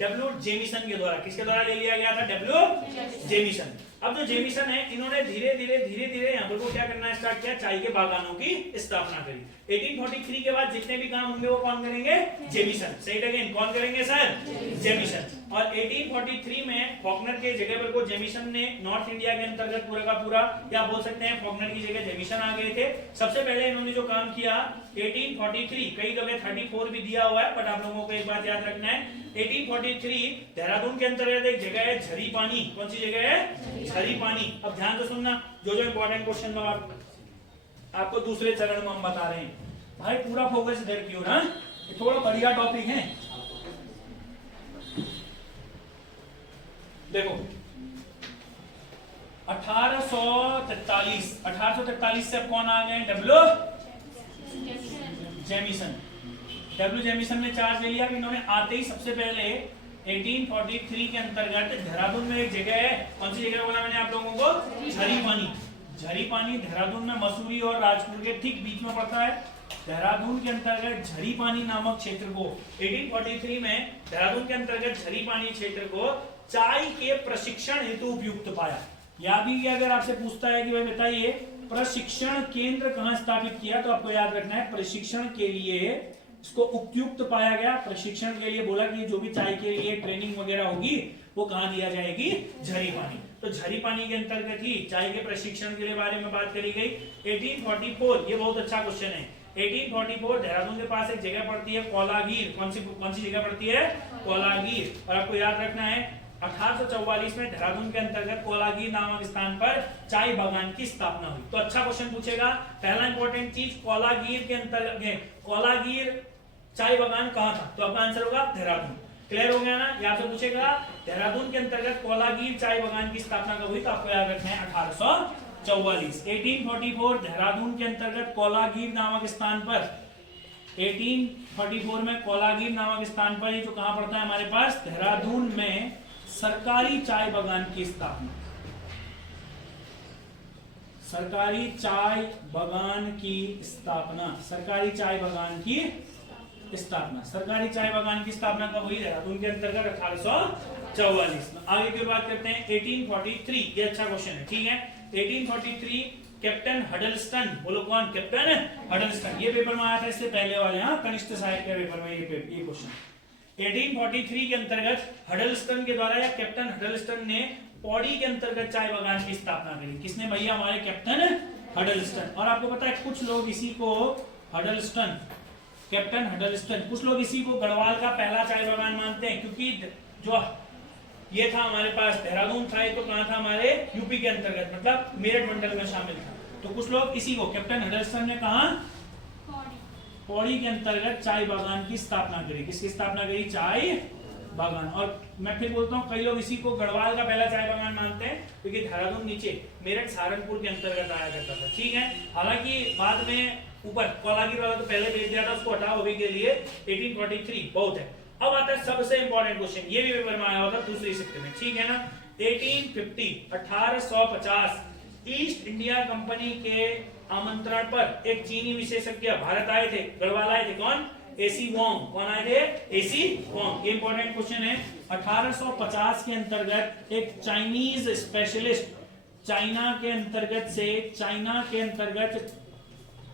डब्ल्यू जेमिसन के द्वारा। किसके द्वारा ले लिया गया था? W Jameson. अब जो जेमिसन है इन्होंने धीरे धीरे यहाँ पर को क्या करना स्टार्ट किया, चाय के बागानों की स्थापना करी। 1843 के बाद जितने भी काम होंगे वो कौन करेंगे? जेमिसन। से इट अगेन, कौन करेंगे सर? जेमिसन। और 1843 में फॉकनर के जगह पर को जेमिसन ने नॉर्थ इंडिया के अंतर्गत पूरा का पूरा, या बोल सकते हैं फॉकनर की जगह जेमिसन आ गए थे। सबसे पहले इन्होंने जो काम किया 1843, कई जगह 34 भी दिया हुआ है, बट आप लोगों को एक बात याद रखना है 1843 देहरादून के अंतर्गत एक जगह है झरी पानी। कौन सी जगह है? झरी पानी। अब ध्यान से सुनना, जो इंपॉर्टेंट क्वेश्चन आपको दूसरे चरण में हम बता रहे हैं। भाई पूरा फोकस इधर की ओर, ये थोड़ा बढ़िया टॉपिक है। देखो 1843 से अब कौन आ गए? W Jameson. डब्ल्यू जेमिसन ने चार्ज ले लिया कि इन्होंने आते ही सबसे पहले 1843 के अंतर्गत देहरादून में एक जगह है, कौन सी जगह बोला मैंने आप लोगों को? झरीपानी। झरीपानी देहरादून में मसूरी और राजपुर के ठीक बीच में पड़ता है। देहरादून के अंतर्गत झरीपानी नामक क्षेत्र को 1843 में देहरादून के अंतर्गत झरीपानी क्षेत्र को चाय के प्रशिक्षण हेतु उपयुक्त पाया। याद भी अगर आपसे पूछता है कि भाई बताइए प्रशिक्षण केंद्र कहां स्थापित किया, तो आपको याद रखना है प्रशिक्षण के लिए इसको उपयुक्त पाया गया। प्रशिक्षण के लिए बोला कि जो भी चाय के लिए ट्रेनिंग वगैरह होगी वो कहां दिया जाएगी? झरीपानी। तो झरीपानी के अंतर्गत ही चाय के प्रशिक्षण के लिए बारे में बात करी गई। 1844 ये बहुत अच्छा क्वेश्चन है। 1844 देहरादून के पास एक जगह पड़ती है कोलागीर। कौन सी जगह पड़ती है? कोलागीर। और आपको याद रखना है 1844 में देहरादून के अंतर्गत कोलागीर नामक स्थान पर चाय बागान की स्थापना हुई। तो अच्छा क्वेश्चन पूछेगा। पहला इंपॉर्टेंट चीज कोलागीर के अंतर्गत कोलागीर चाय बागान कहां था, तो आपका आंसर होगा देहरादून। क्लियर हो गया ना? यहाँ से पूछेगा देहरादून के अंतर्गत कोलागीर चाय बागान की स्थापना कब हुई, तो आपको याद रखना है 1844। 1844 देहरादून के अंतर्गत कोलागीर नामक स्थान पर 1844 में कोलागीर नामक स्थान पर ये जो कहां पड़ता है हमारे पास देहरादून में सरकारी चाय बागान की स्थापना। सरकारी चाय बागान की स्थापना। सरकारी चाय बागान की स्थापना। सरकारी चाय बागान की स्थापना कब हुई? देहरादून के अंतर्गत 1844। आगे की बात करते हैं 1843। ये अच्छा क्वेश्चन है, ठीक है। 1843 कैप्टन हडलस्टन। बोलो कौन? कैप्टन हडलस्टन। ये पेपर में आया था इससे पहले वाले, हाँ, कनिष्ठ सहायक के पेपर में ये क्वेश्चन। 1843 के अंतर्गत हडलस्टन के द्वारा या कैप्टन हडलस्टन ने पौड़ी के अंतर्गत चाय बागान की स्थापना करी। किसने भैया? हमारे कैप्टन हडलस्टन। और आपको पता है कुछ लोग इसी को हडलस्टन, कैप्टन हडलस्टन, कुछ लोग इसी को गढ़वाल का पहला चाय बागान मानते हैं, क्योंकि जो ये था हमारे पास देहरादून था, ये तो कहां था? हमारे यूपी के अंतर्गत, मतलब मेरठ मंडल में शामिल था। तो कुछ लोग इसी को कैप्टन हडलस्टन ने कहा पौड़ी के अंतर्गत चाय बागान की स्थापना करी। किसकी स्थापना करी? चाय बागान। और मैं फिर बोलता हूँ कई लोग इसी को गढ़वाल का पहला चाय बागान मानते हैं, क्योंकि देहरादून नीचे मेरठ सहारनपुर के अंतर्गत आया करता था, ठीक है। हालांकि बाद में ऊपर कोलागीर वाला तो पहले भेज दिया था, उसको हटाओ अभी के लिए 1843 बहुत है। अब आता है सबसे इंपॉर्टेंट क्वेश्चन, ये भी पेपर में आया हुआ था दूसरी शिफ्ट में, ठीक है ना। 1850 ईस्ट इंडिया कंपनी के आमंत्रण पर एक चीनी विशेषज्ञ भारत आए थे, गढ़वाल आए थे। कौन? AC Wong. कौन आए थे? AC Wong. ये इंपॉर्टेंट क्वेश्चन है। 1850 के अंतर्गत एक चाइनीज स्पेशलिस्ट चाइना के अंतर्गत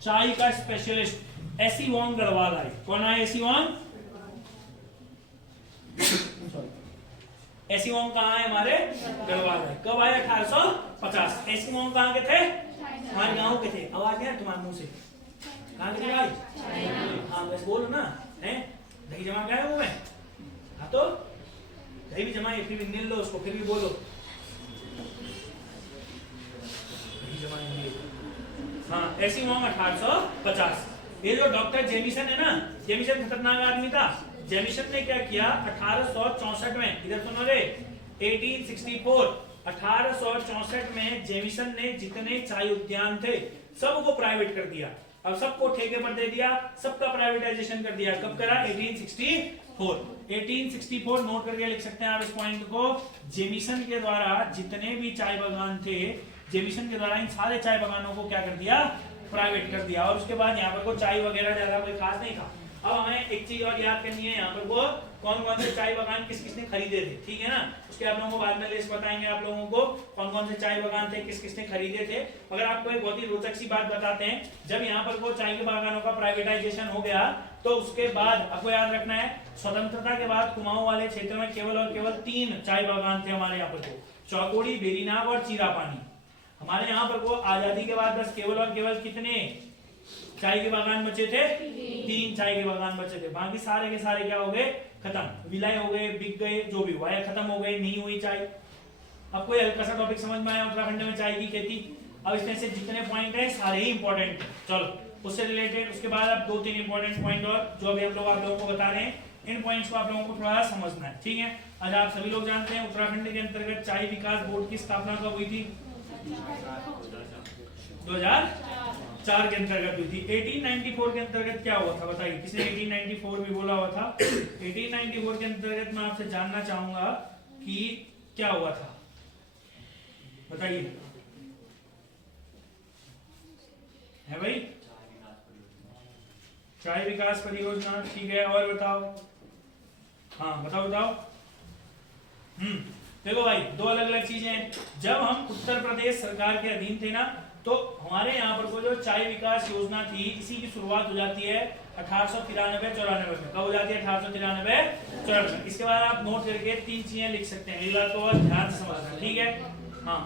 चाय का स्पेशलिस्ट एसी वोंग गढ़वाल आए। कौन आए? AC Wong. एसी वोंग कहाँ है? हमारे गढ़वाल आए। कब आए? 1850। एसी वोंग कहाँ के थे? हमारे गांव के थे। आवाज है तुम्हारे मुंह से? कहाँ के थे भाई? हाँ बस बोलो ना। है दही जमा क्या है वो में? हाँ तो दही भी जमा, फिर भी नील लो उसको, फिर भी बोलो दही जमा। हाँ एसी वोंग 1850। ये जो डॉक्टर जेमिसन है ना, जेमिसन खतरनाक आदमी था। जेमिसन ने क्या किया 1864 में, इधर सुनो रे, 1864 में जेमिसन ने जितने चाय उद्यान थे सबको प्राइवेट कर दिया। अब सबको ठेके पर दे दिया, सबका प्राइवेटाइजेशन कर दिया। कब करा? 1864 नोट करके लिख सकते हैं आप इस पॉइंट को। जेमिसन के द्वारा जितने भी चाय बागान थे, जेमिसन के द्वारा इन सारे चाय बागानों को क्या कर दिया? प्राइवेट कर दिया। और उसके बाद यहाँ पर को चाय वगैरह ज्यादा कोई खास नहीं था। अब हमें एक चीज और याद करनी है, यहाँ पर वो कौन कौन से चाय बागान किस किसने खरीदे थे, ठीक है ना। उसके आप लोगों को बाद में लिस्ट बताएंगे आप लोगों को कौन कौन से चाय बागान थे, किस किसने खरीदे थे। मगर आपको एक बहुत ही रोचक सी बात बताते हैं, जब यहाँ पर वो चाय के बागानों का प्राइवेटाइजेशन हो गया तो उसके बाद आपको याद रखना है स्वतंत्रता के बाद कुमाऊं वाले क्षेत्र में केवल और केवल 3 चाय बागान थे हमारे यहाँ पर को, चौकोड़ी, बेरीनाग और चीरापानी। हमारे यहाँ पर को आजादी के बाद बस केवल और केवल कितने चाय के बागान बचे थे? 3 चाय के बागान बचे थे। बाकी सारे के सारे क्या हो गए? खत्म, विलय हो गए, बिक गए, जो भी हुआ, खत्म हो गए, नहीं हुई चाय। अब कोई हल्का सा टॉपिक समझ में आया उत्तराखंड में चाय की खेती? अब इसमें से जितने पॉइंट है सारे ही इंपॉर्टेंट है। चलो उससे रिलेटेड उसके बाद अब 2-3 इंपॉर्टेंट पॉइंट और जो अभी हम लोग आप लोगों को बता रहे हैं, इन पॉइंट्स को आप लोगों को थोड़ा समझना है, ठीक है। आज आप सभी लोग जानते हैं उत्तराखंड के अंतर्गत चाय विकास बोर्ड की स्थापना कब हुई थी? 2004 4 के अंतर्गत हुई थी। 1894 के अंतर्गत क्या हुआ था बताइए, किसी ने 1894 भी बोला हुआ था। 1894 के अंतर्गत मैं आपसे जानना चाहूंगा कि क्या हुआ था, बताइए। है भाई चाय विकास परियोजना, ठीक है, और बताओ। हाँ बताओ। देखो भाई, दो अलग अलग चीजें हैं। जब हम उत्तर प्रदेश सरकार के अधीन थे ना, तो हमारे यहाँ पर वो जो चाय विकास योजना थी, इसी की शुरुआत हो जाती है 1893-94 में। कब हो जाती है? 1893-94 में। इसके बाद आप नोट करके 3 चीजें लिख सकते हैं, मेरी बात को और ध्यान से समझना, ठीक है। हाँ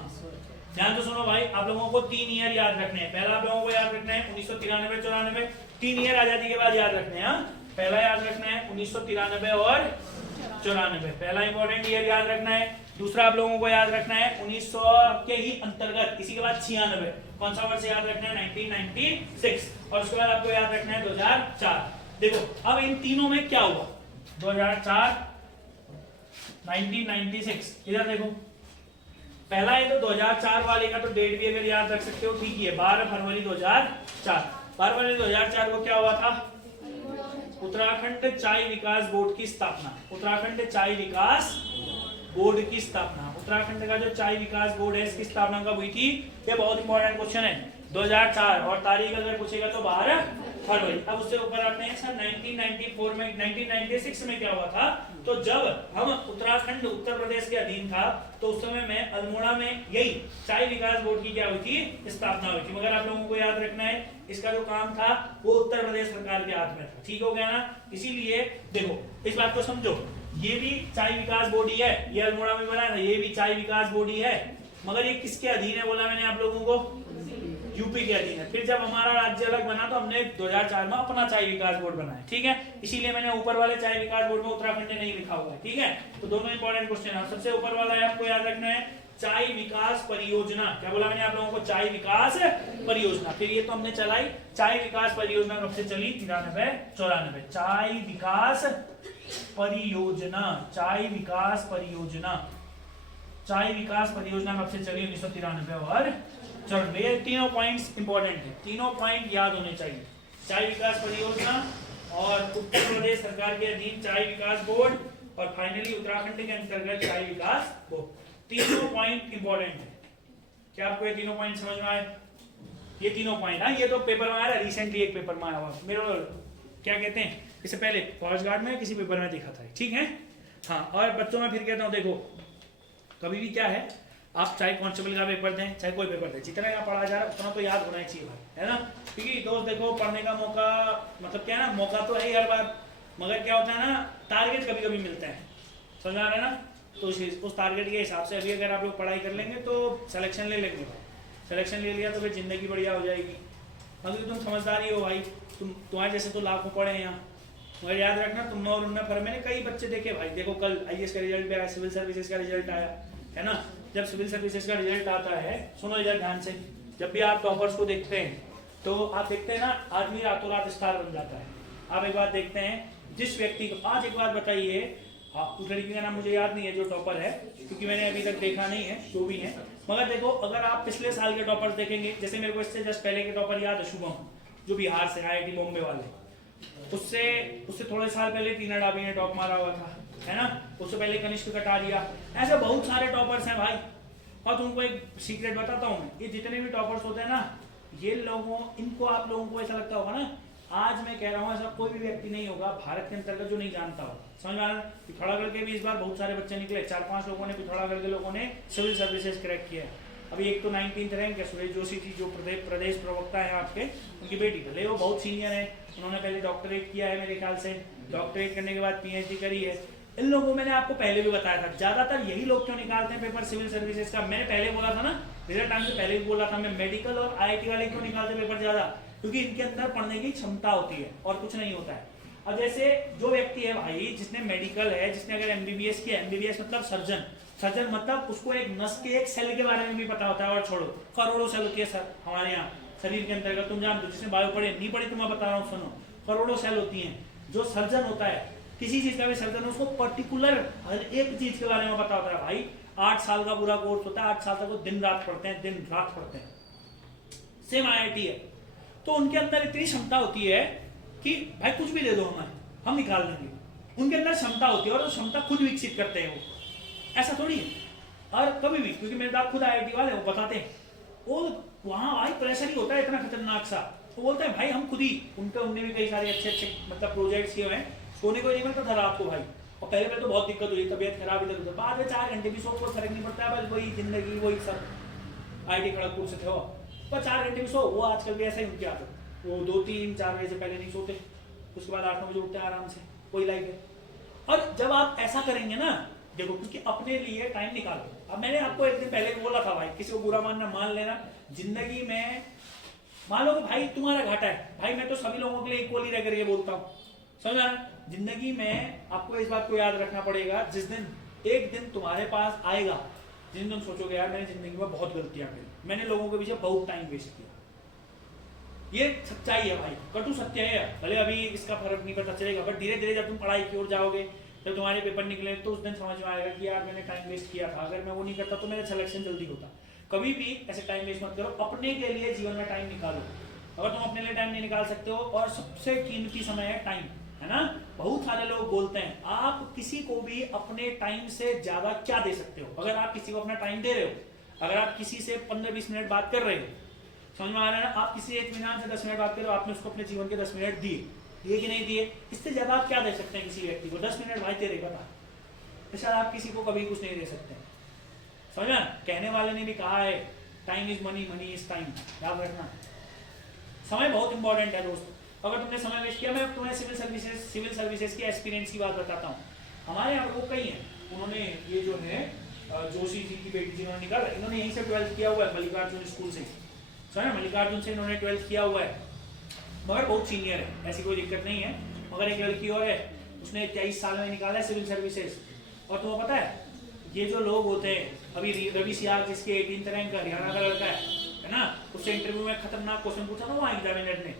ध्यान तो सुनो भाई, आप लोगों को 3 ईयर याद रखने हैं। पहला आप लोगों को याद रखना है 1993-94, 3 ईयर आजादी के बाद याद रखने हैं। पहला याद रखना है 1993 और 94, पहला इंपॉर्टेंट ईयर याद रखना है। दूसरा आप लोगों को याद रखना है 1900 के ही अंतर्गत, इसी के बाद 96, कौन सा वर्ष याद रखना है? 1996, और उसके बाद आपको याद रखना है 2004। देखो अब इन तीनों में क्या हुआ, 2004, 1996, इधर देखो। पहला है तो 2004 वाले का तो डेट भी अगर याद रख सकते हो ठीक ही है, 12 फरवरी 2004। 12 फरवरी 2004 को क्या हुआ था? उत्तराखंड चाय विकास बोर्ड की स्थापना। उत्तराखंड चाय विकास बोर्ड की स्थापना, उत्तराखंड का जो चाय विकास बोर्ड है, इसकी स्थापना कब हुई थी? ये बहुत इंपॉर्टेंट क्वेश्चन है, 2004, और तारीख अगर पूछेगा तो 12 फरवरी। अब उससे ऊपर आते हैं सर 1994 में, 1996 में क्या हुआ था? तो जब हम उत्तराखंड उत्तर प्रदेश के अधीन था, तो उस समय में अल्मोड़ा में यही चाय विकास बोर्ड की क्या हुई थी? स्थापना हुई थी। मगर आप लोगों को याद रखना है, इसका जो काम था वो उत्तर प्रदेश सरकार के हाथ में था, ठीक हो गया ना। इसीलिए देखो इस बात को समझो, ये भी चाय विकास बोर्ड ही है, ये अल्मोड़ा में बना था, ये भी चाय विकास बोर्ड ही है, मगर ये किसके अधीन है बोला मैंने आप लोगों को? यूपी के अधीन है। फिर जब हमारा राज्य अलग बना तो हमने 2004 में अपना चाय विकास बोर्ड बनाया, ठीक है। इसीलिए मैंने ऊपर वाले चाय विकास बोर्ड में उत्तराखंड नहीं लिखा हुआ है, ठीक है। तो दोनों इंपॉर्टेंट क्वेश्चन है। सबसे ऊपर वाला है, आपको याद रखना है चाय विकास परियोजना। क्या बोला मैंने आप लोगों को? चाय विकास परियोजना। फिर ये तो हमने चलाई, चाय विकास परियोजना कब से चली? 93-94। चाय विकास परियोजना, चाय विकास परियोजना, चाय विकास परियोजना कब से चली? 1993 और 94। ये तीनों पॉइंट्स इंपॉर्टेंट है, तीनों पॉइंट याद होने चाहिए। चाय विकास परियोजना और उत्तर प्रदेश सरकार के अधीन चाय विकास बोर्ड, और फाइनली उत्तराखंड के अंतर्गत चाय विकास बोर्ड। तीनों पॉइंट इंपॉर्टेंट है। क्या आपको ये तीनों पॉइंट समझ में आए? ये तीनों पॉइंट, हाँ ये तो पेपर में आया, रिसेंटली एक पेपर में आया हुआ, मेरे क्या कहते हैं, इससे पहले फॉरेस्ट गार्ड में किसी पेपर में देखा था, ठीक है। हाँ, और बच्चों में फिर कहता हूँ, देखो कभी भी क्या है, आप चाहे कांस्टेबल का पेपर दें चाहे कोई पेपर दें, जितना यहाँ पढ़ा जा रहा है उतना तो याद होना ही चाहिए भाई, है ना। क्योंकि दोस्त देखो, पढ़ने का मौका मतलब क्या है ना, मौका तो है ही हर बार, मगर क्या होता है ना, टारगेट कभी कभी मिलते हैं, समझ आ रहा है ना। तो उस टारगेट के हिसाब से अभी अगर आप लोग पढ़ाई कर लेंगे तो सिलेक्शन ले लेंगे भाई, सिलेक्शन ले लिया तो फिर जिंदगी बढ़िया हो जाएगी। अभी तुम समझदार ही हो भाई, तुम्हारे जैसे तो लाखों पढ़े हैं यहाँ, मगर याद रखना तुम और उनमें फर्क। मैंने कई बच्चे देखे भाई, देखो कल IAS का रिजल्ट भी आया, सिविल सर्विसेज का रिजल्ट आया, है ना। जब सिविल सर्विसेज का रिजल्ट आता है, सुनो इधर ध्यान से, जब भी आप टॉपर्स को देखते हैं तो आप देखते हैं ना, आदमी रातों रात स्टार बन जाता है। आप एक बात देखते हैं, जिस व्यक्ति को, आज एक बात बताइए, उस लड़की का नाम मुझे याद नहीं है जो टॉपर है, क्योंकि मैंने अभी तक देखा नहीं है, जो भी है, मगर देखो अगर आप पिछले साल के टॉपर्स देखेंगे, जैसे मेरे को इससे जस्ट पहले के टॉपर याद है, शुभम, जो बिहार से IIT बॉम्बे वाले, उससे थोड़े साल पहले टीना डाबी ने टॉप मारा हुआ था, है ना। उससे पहले कनिष्क कटारिया, ऐसे बहुत सारे टॉपर्स हैं भाई। और तुमको एक सीक्रेट बताता हूँ मैं, ये जितने भी टॉपर्स होते हैं ना, ये लोगों, इनको आप लोगों को ऐसा लगता होगा ना, आज मैं कह रहा हूँ ऐसा कोई भी व्यक्ति नहीं होगा भारत के अंतर्गत जो नहीं जानता होगा, समझ में आ रहा है। पिथौरागढ़ के भी इस बार बहुत सारे बच्चे निकले, 4-5 लोगों ने, पिथौरागढ़ के लोगों ने सिविल सर्विसेज क्रैक किया है। अभी एक तो 19th रैंक है, सुरेश जोशी थी जो प्रदेश प्रवक्ता है आपके, उनकी बेटी, भले वो बहुत सीनियर है, उन्होंने पहले डॉक्टरेट किया है मेरे ख्याल से, डॉक्टरेट करने के बाद PhD करी है। इन लोगों मैंने आपको पहले भी बताया था, ज्यादातर यही लोग क्यों निकालते हैं पेपर सिविल सर्विसेज का। मैंने पहले बोला था ना, रिजल्ट टाइम से पहले भी बोला था मैं, मेडिकल और IIT वाले क्यों निकालते पेपर ज्यादा, क्योंकि इनके अंदर पढ़ने की क्षमता होती है और कुछ नहीं होता है। अब जैसे जो व्यक्ति है भाई, जिसने मेडिकल है, जिसने अगर MBBS किया, MBBS मतलब सर्जन, सर्जन मतलब उसको एक नस के एक सेल के बारे में भी पता होता है, और छोड़ो करोड़ों सेल होती है सर हमारे यहाँ शरीर के अंतर्गत, तुम जानते हो, जिसने बायो पढ़े नहीं पढ़े, तुम्हें बता रहा हूँ, सुनो, करोड़ों सेल होती हैं। जो सर्जन होता है, किसी चीज का भी सर्जन, उसको पर्टिकुलर हर एक चीज के बारे में पता होता है भाई। 8 साल का पूरा कोर्स होता है, 8 साल तक वो दिन रात पढ़ते हैं, दिन रात पढ़ते हैं। सेम IIT है, तो उनके अंदर इतनी क्षमता होती है कि भाई कुछ भी दे दो हमें, हम निकाल देंगे। उनके अंदर क्षमता होती है और वो क्षमता खुद विकसित करते हैं वो, ऐसा थोड़ी है। और कभी भी, क्योंकि मेरे साथ खुद IIT वाले वो बताते हैं, वो वहाँ भाई प्रेशर ही होता है इतना खतरनाक सा। तो बोलते हैं भाई हम खुद ही, उनने भी कई सारे अच्छे अच्छे मतलब प्रोजेक्ट्स किए हुए हैं, सोने को नहीं मिलता था रात को भाई। और पहले तो बहुत दिक्कत हुई, तबीयत खराब इधर उधर, बाद में 4 घंटे भी सो, कोई फर्क नहीं पड़ता है, बस वही जिंदगी वही सब। IIT खड़गपुर से थे वो, पर 4 घंटे भी सो, वो आजकल भी ऐसा ही उनकी आदत, वो 2-3-4 बजे से पहले नहीं सोते, उसके बाद 8-9 बजे उठते हैं आराम से, कोई लाइफ है। और जब आप ऐसा करेंगे ना, देखो क्योंकि अपने लिए टाइम निकालो। अब मैंने आपको एक दिन पहले भी बोला था भाई, किसी को बुरा मानना मान लेना, जिंदगी में मान लो कि भाई तुम्हारा घाटा है, भाई मैं तो सभी लोगों के लिए इक्वली रह कर ये बोलता हूँ, समझ रहा। जिंदगी में आपको इस बात को याद रखना पड़ेगा, जिस दिन एक दिन तुम्हारे पास आएगा, जिन दिन सोचोगे यार मैंने जिंदगी में बहुत गलतियां करी, मैंने लोगों के पीछे बहुत टाइम वेस्ट किया, ये सच्चाई है भाई, कटु सत्य है। भले अभी इसका फर्क नहीं पता चलेगा, बट धीरे धीरे जब तुम पढ़ाई की ओर जाओगे, जब तुम्हारे पेपर निकले, तो उस दिन समझ में आएगा कि यार मैंने टाइम वेस्ट किया था, अगर मैं वो नहीं करता तो मेरा सिलेक्शन जल्दी होता। कभी भी ऐसे टाइम वेस्ट मत करो, अपने के लिए जीवन में टाइम निकालो। अगर तुम अपने लिए टाइम नहीं निकाल सकते हो, और सबसे कीमती समय है टाइम, है ना। बहुत सारे लोग बोलते हैं आप किसी को भी अपने टाइम से ज्यादा क्या दे सकते हो। अगर आप किसी को अपना टाइम दे रहे हो, अगर आप किसी से 15-20 मिनट बात कर रहे हो, समझ में आ रहा है ना, आप किसी एक इत्मीनान से 10 मिनट बात कर रहे हो, आपने उसको अपने जीवन के 10 मिनट दिए कि नहीं दिए, इससे ज्यादा आप क्या दे सकते हैं किसी व्यक्ति को। 10 मिनट भाई तेरे बता, इससे आप किसी को कभी कुछ नहीं दे सकते, समझ। कहने वाले ने भी कहा है time is money, money is time, याद रखना। समय बहुत इंपॉर्टेंट है दोस्त। अगर तुमने समय वेस्ट किया, मैं तुम्हें सिविल सर्विसेज के एक्सपीरियंस की बात बताता हूँ। हमारे यहाँ पर वो कई हैं, उन्होंने ये जो है जोशी जी की बेटी जिन्होंने निकाला, इन्होंने यहीं से 12th किया हुआ है, मल्लिकार्जुन स्कूल से, समझ। मल्लिकार्जुन से इन्होंने 12th किया हुआ है, मगर बहुत सीनियर है, ऐसी कोई दिक्कत नहीं है। मगर एक लड़की और है, उसने 23 साल में निकाला है सिविल सर्विसेज। और तुम्हें पता है ये जो लोग होते हैं, अभी रवि सियाग जिसके 18th रैंक का हरियाणा का लड़का है ना, उससे इंटरव्यू में खतरनाक क्वेश्चन पूछा था वहाँ एग्जामिनर ने,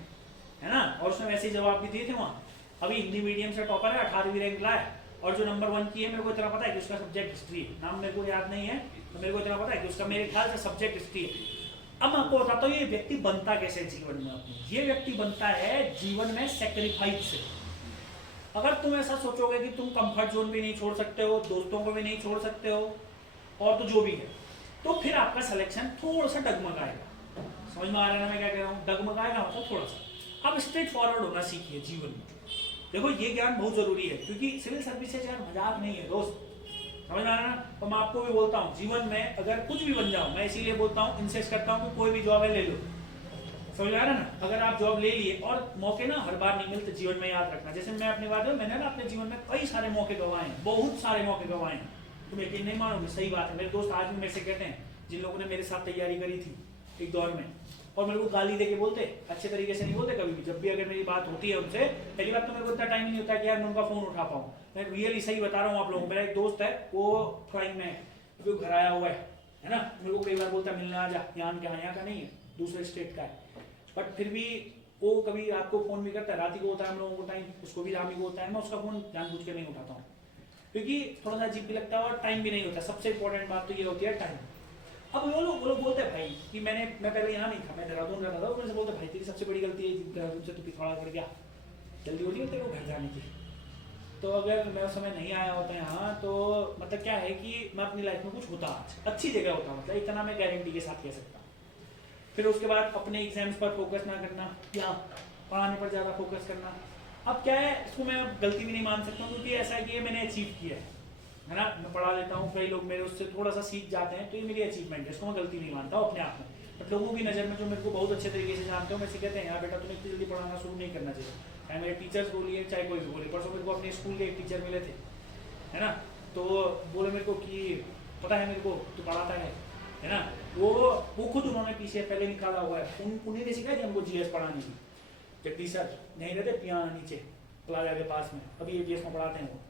है ना, और उसने वैसे ही जवाब भी दिए थे वहाँ। अभी हिंदी मीडियम से टॉपर है, 18वीं रैंक लाया, और जो नंबर 1 की है, मेरे को इतना पता है कि उसका सब्जेक्ट हिस्ट्री है, नाम मेरे को याद नहीं है, तो मेरे को इतना पता है कि उसका मेरे ख्याल से सब्जेक्ट हिस्ट्री है। अब मैं आपको बताता हूँ ये व्यक्ति बनता कैसे जीवन में अपने। ये व्यक्ति बनता है जीवन में सेक्रीफाइस से। अगर तुम ऐसा सोचोगे कि तुम कंफर्ट जोन भी नहीं छोड़ सकते हो, दोस्तों को भी नहीं छोड़ सकते हो, और तो जो भी है, तो फिर आपका सिलेक्शन थोड़ा सा डगमगाएगा। समझ में आ रहा है ना मैं क्या कह रहा हूँ, डगमगाएगा मतलब थोड़ा सा। आप स्ट्रेट फॉरवर्ड होना सीखिए जीवन में। देखो ये ज्ञान बहुत जरूरी है, क्योंकि सिविल सर्विसेज यार मजाक नहीं है दोस्त, समझ में आ रहा है ना। और मैं आपको भी बोलता हूँ, जीवन में अगर कुछ भी बन जाओ, मैं इसीलिए बोलता हूँ, इंसिस्ट करता हूँ कि कोई भी जॉब है ले लो, समझ आ रहा है ना। अगर आप जॉब ले लिए, और मौके ना हर बार नहीं मिलते जीवन में, याद रखना। जैसे मैं अपनी बात है, मैंने ना अपने जीवन में कई सारे मौके गंवाए हैं, बहुत सारे मौके गंवाए हैं, तुम यकीन नहीं मानोगे, सही बात है। मेरे दोस्त आज भी मेरे से कहते हैं, जिन लोगों ने मेरे साथ तैयारी करी थी एक दौर में, और मेरे को गाली दे के बोलते, अच्छे तरीके से नहीं बोलते कभी भी। जब भी अगर मेरी बात होती है उनसे, पहली बात तो मेरे को इतना टाइम नहीं होता कि यार मैं उनका फोन उठा पाऊँ। मैं रियली सही बता रहा हूँ आप लोगों को। मेरा एक दोस्त है, वो क्राइम में अभी घर आया हुआ है ना, मेरे को कई बार बोलता है मिलने आ जा, यहाँ का नहीं है, दूसरे स्टेट का है, बट फिर भी वो कभी रात को फोन भी करता है, रात ही को होता है हम लोगों को टाइम, उसको भी रात ही को होता है। मैं उसका फोन जानबूझ के नहीं उठाता हूँ, क्योंकि थोड़ा सा अजीब भी लगता है और टाइम भी नहीं होता। सबसे इंपॉर्टेंट बात तो ये होती है टाइम। अब वो लोग बोलते हैं भाई कि मैं पहले यहाँ नहीं था, मैं देहरादून रहता था, उनसे बोलते भाई तेरी सबसे बड़ी गलती है देहरादून से तू पिछड़ा कर गया, जल्दी होती है तेरे को घर जाने की। तो अगर मैं उस समय नहीं आया होता यहाँ, तो मतलब क्या है कि मैं अपनी लाइफ में कुछ होता, अच्छी जगह होता, मतलब इतना मैं गारंटी के साथ कह सकता हूँ। फिर उसके बाद अपने एग्जाम्स पर फोकस ना करना, या पढ़ाने पर ज़्यादा फोकस करना। अब क्या है, इसको मैं गलती भी नहीं मान सकता हूँ, क्योंकि ऐसा है कि ये मैंने अचीव किया है ना। मैं पढ़ा लेता हूँ, कई लोग मेरे उससे थोड़ा सा सीख जाते हैं, तो ये मेरी अचीवमेंट है, इसको मैं गलती नहीं मानता हूँ अपने आप में। बट लोगों की नज़र में जो मेरे को बहुत अच्छे तरीके से जानते हो, मैं से कहते हैं यार बेटा तुम्हें इतनी जल्दी पढ़ाना शुरू नहीं करना चाहिए। चाहे मेरे टीचर्स बोलिए, चाहे कोई भी बोले। परसों मेरे को अपने स्कूल के एक टीचर मिले थे, है ना, तो बोले मेरे को कि पता है मेरे को तू पढ़ाता है ना। वो खुद उन्होंने पीछे पहले निकाला हुआ है, उन्हीं ने सिखाया थी हमको जीएस पढ़ानी थी। जगदीश सर नहीं रहते पियाना नीचे प्लाजा के पास में, अभी एटीएस में पढ़ाते हैं वो।